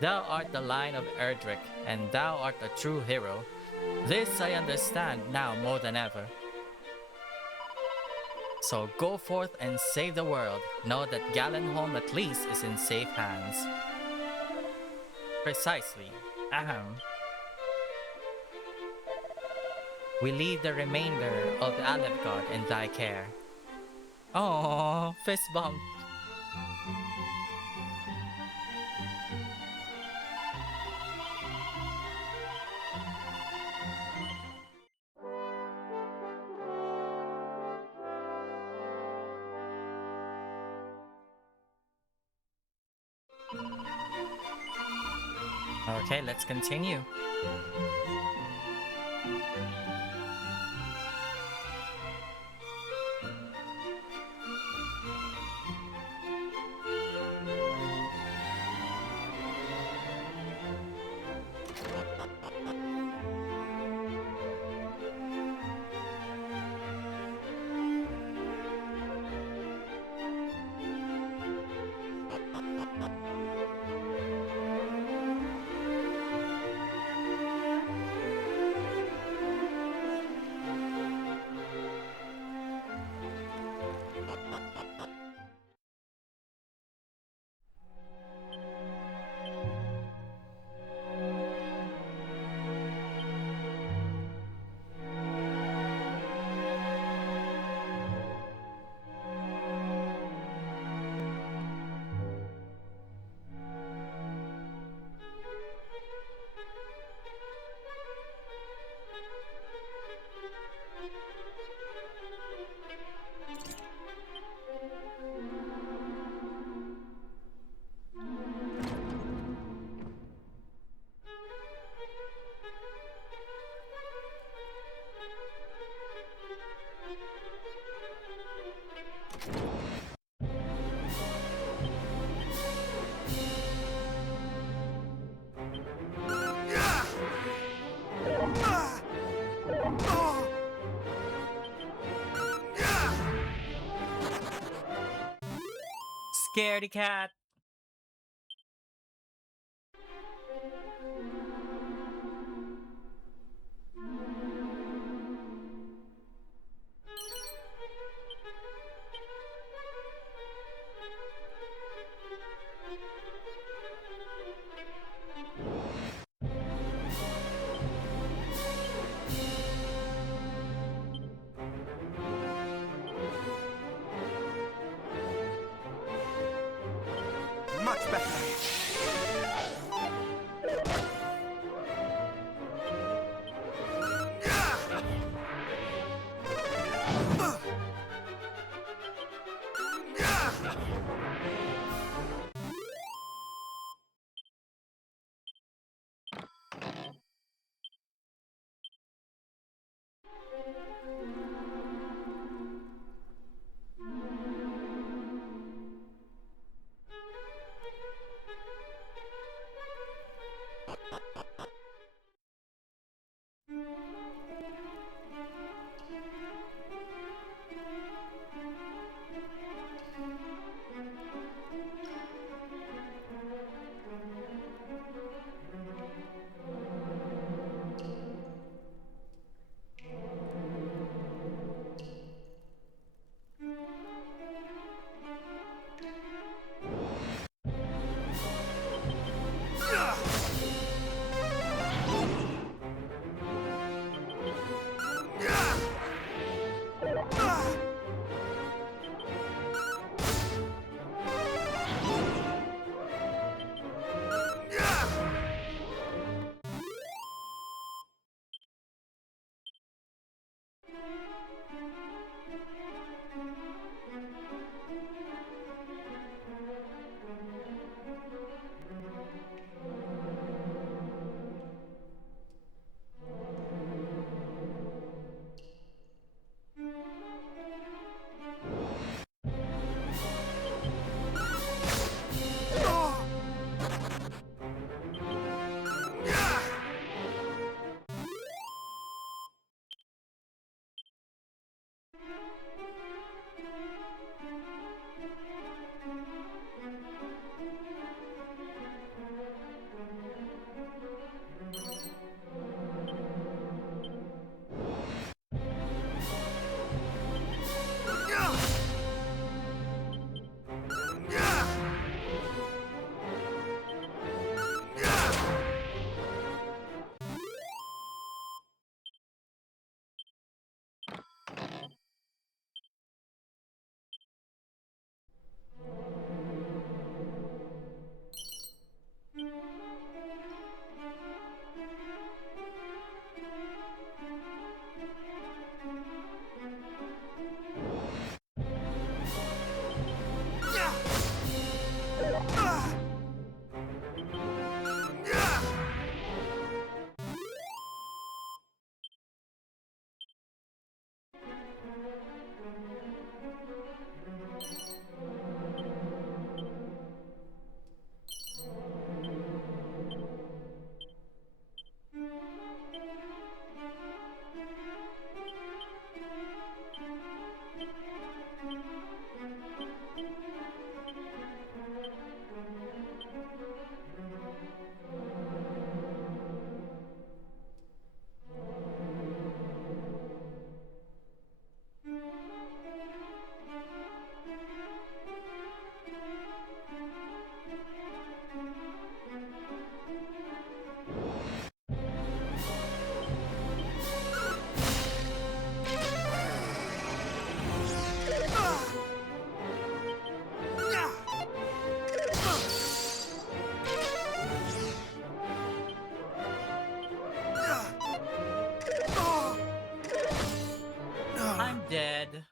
Thou art the Lion of Erdrick, and thou art a true hero. This I understand now more than ever. So go forth and save the world. Know that Gallenholm at least is in safe hands. Precisely. Ahem. We leave the remainder of the Alevgard in thy care. Oh, fist bump. Okay, let's continue. Scaredy cat. Dead.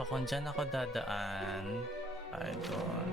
So kung dyan ako dadaan, ay doon.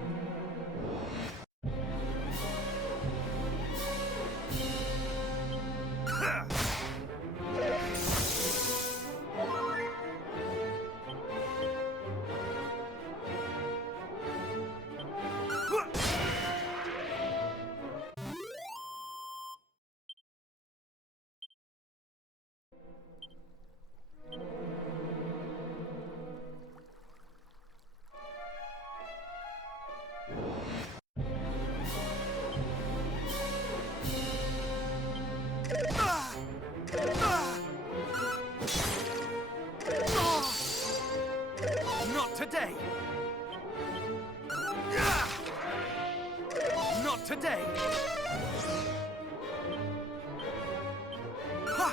Not today! Not today! Ha!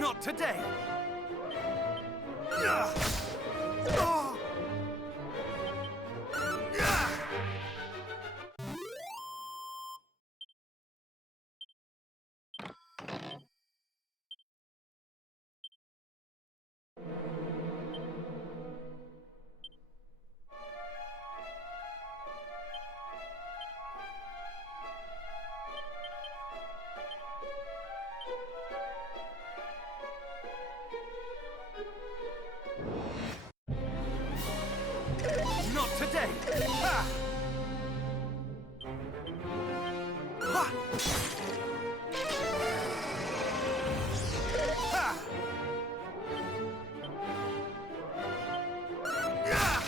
Not today! Not today! Ha! Ha! Ha! Yeah!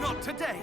Not today!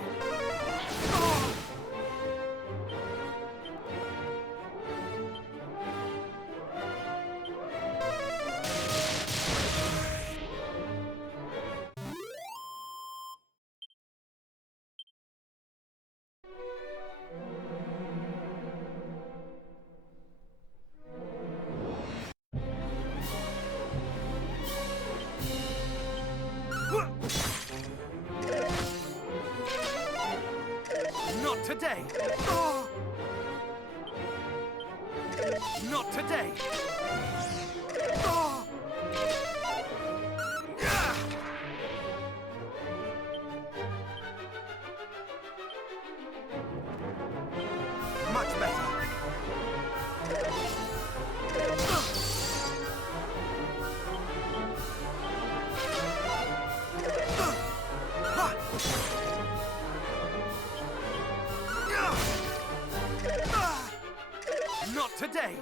Not today! Not today! Much better! Not today!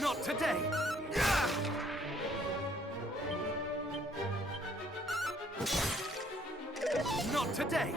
Not today! Not today!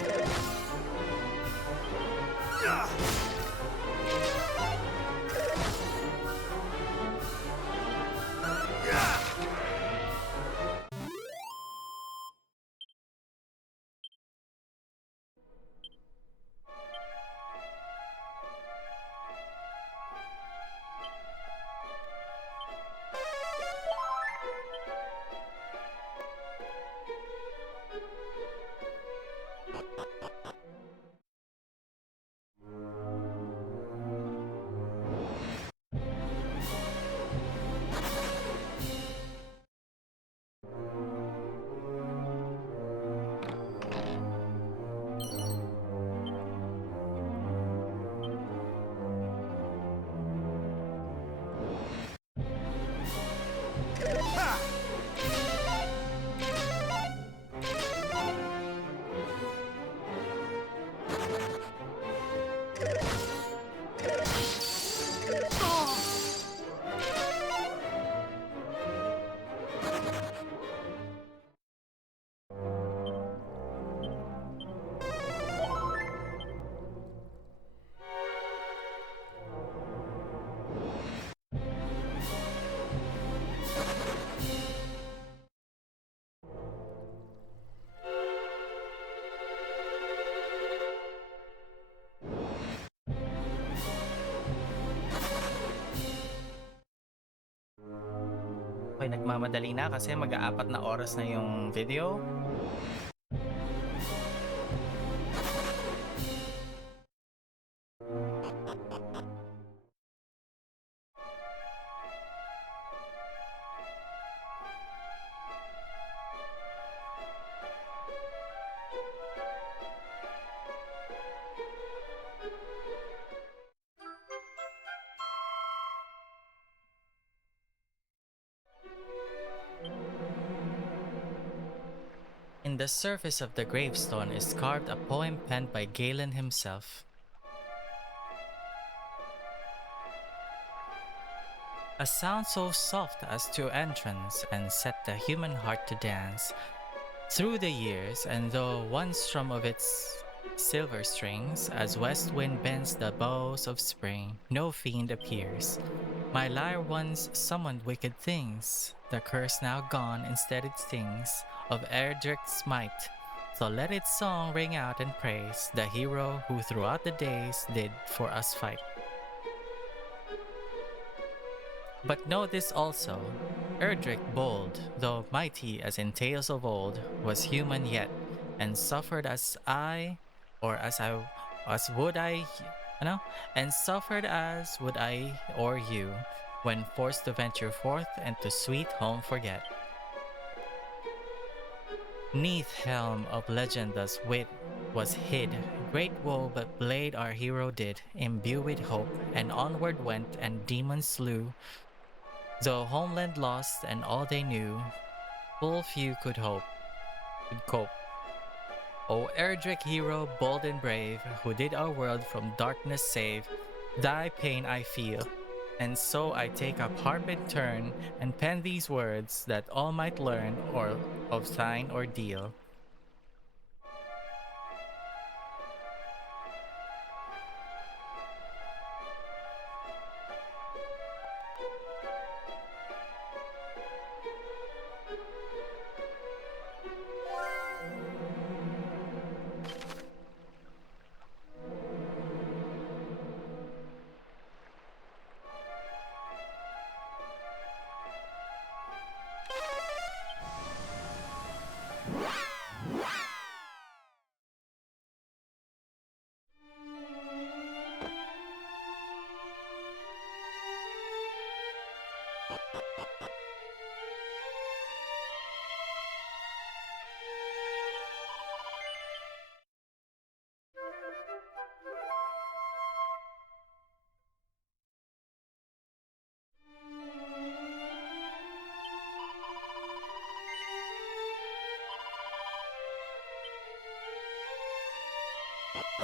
Okay, nagmamadali na kasi mag-aapat na oras na yung video. In the surface of the gravestone is carved a poem penned by Galen himself. A sound so soft as to entrance and set the human heart to dance. Through the years, and though one strum of its silver strings, as west wind bends the bows of spring, no fiend appears. My lyre once summoned wicked things, the curse now gone, instead it sings of Erdrick's might. So let its song ring out and praise the hero who throughout the days did for us fight. But know this also, Erdrick bold, though mighty as in tales of old, was human yet, and suffered as would I or you, when forced to venture forth and to sweet home forget. Neath helm of legend thus wit was hid, great woe but blade our hero did, imbue with hope, and onward went and demons slew. Though homeland lost and all they knew, full few could cope. O Erdrick hero, bold and brave, who did our world from darkness save, thy pain I feel, and so I take up harp in turn, and pen these words, that all might learn or of thine ordeal.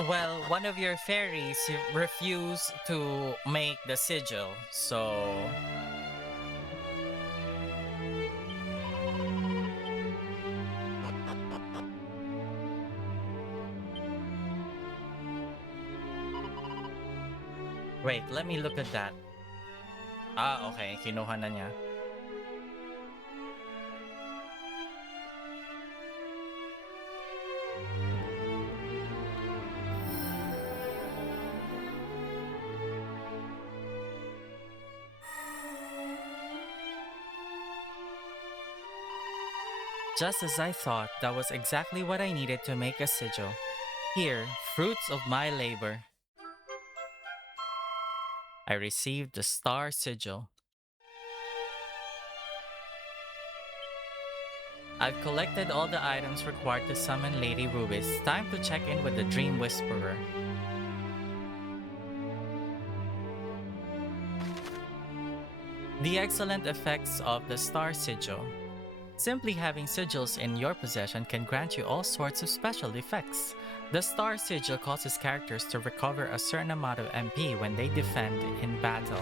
Well, one of your fairies refused to make the sigil, so... Wait, let me look at that. Ah, okay. Kinuha na niya. Just as I thought, that was exactly what I needed to make a sigil. Here, fruits of my labor. I received the star sigil. I've collected all the items required to summon Lady Rubis. Time to check in with the Dream Whisperer. The excellent effects of the star sigil. Simply having sigils in your possession can grant you all sorts of special effects. The star sigil causes characters to recover a certain amount of MP when they defend in battle.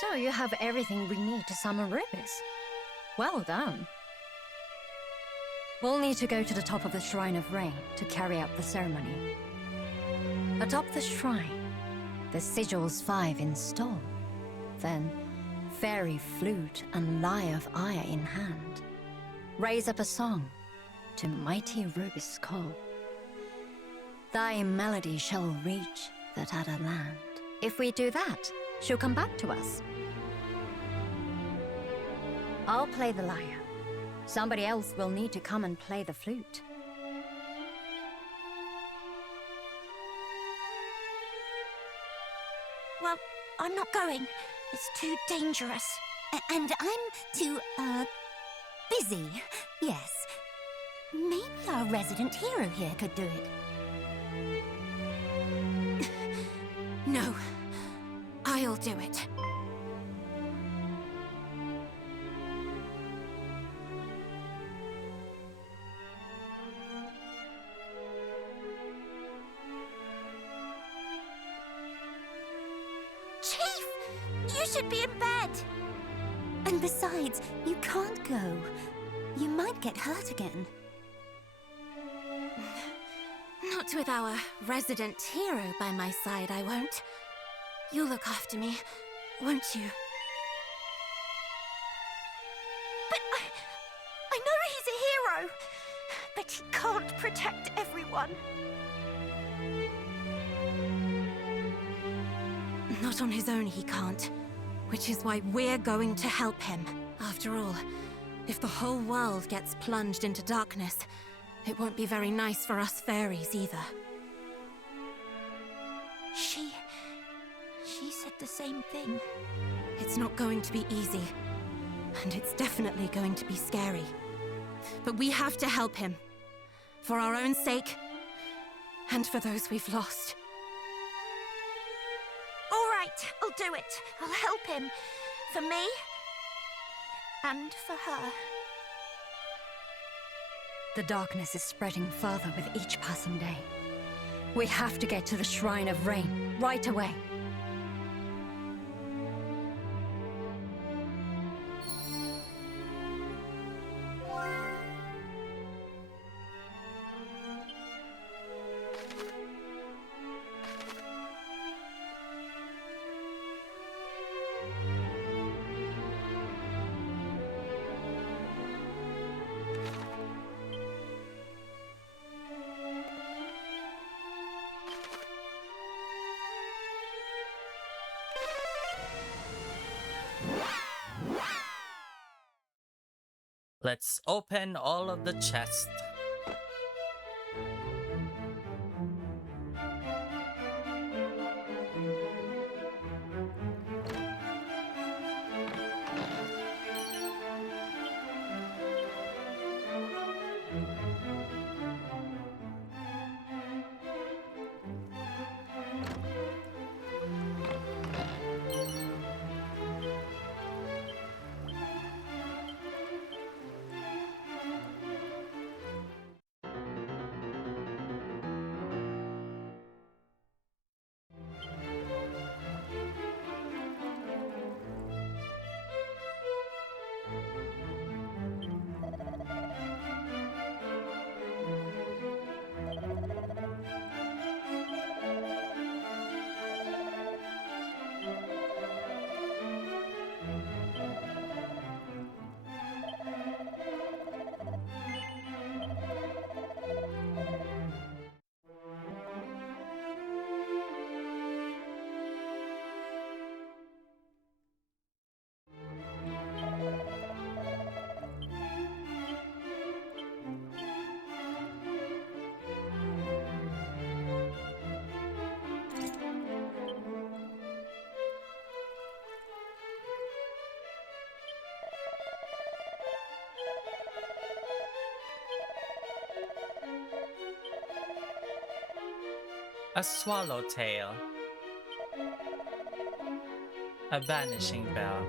So you have everything we need to summon Rubis. Well done. We'll need to go to the top of the Shrine of Rain to carry out the ceremony. Atop the shrine, the sigils 5 install. Then, fairy flute and lyre of ire in hand, raise up a song to mighty Rubis' call. Thy melody shall reach that other land. If we do that, she'll come back to us. I'll play the lyre. Somebody else will need to come and play the flute. Well, I'm not going. It's too dangerous. And I'm too, busy. Yes. Maybe our resident hero here could do it. No. I'll do it. Chief! You should be in bed! And besides, you can't go. You might get hurt again. Not with our resident hero by my side, I won't. You'll look after me, won't you? But I know he's a hero, but he can't protect everyone. Not on his own, he can't. Which is why we're going to help him. After all, if the whole world gets plunged into darkness, it won't be very nice for us fairies either. She said the same thing. It's not going to be easy. And it's definitely going to be scary. But we have to help him. For our own sake, and for those we've lost. All right, I'll do it. I'll help him. For me, and for her. The darkness is spreading further with each passing day. We have to get to the Shrine of Rain, right away. Let's open all of the chests. A swallowtail. A vanishing bell.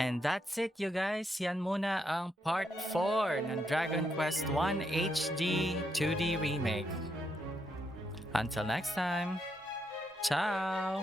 And that's it, you guys. Yan muna ang part 4 ng Dragon Quest 1 HD 2D Remake. Until next time, ciao!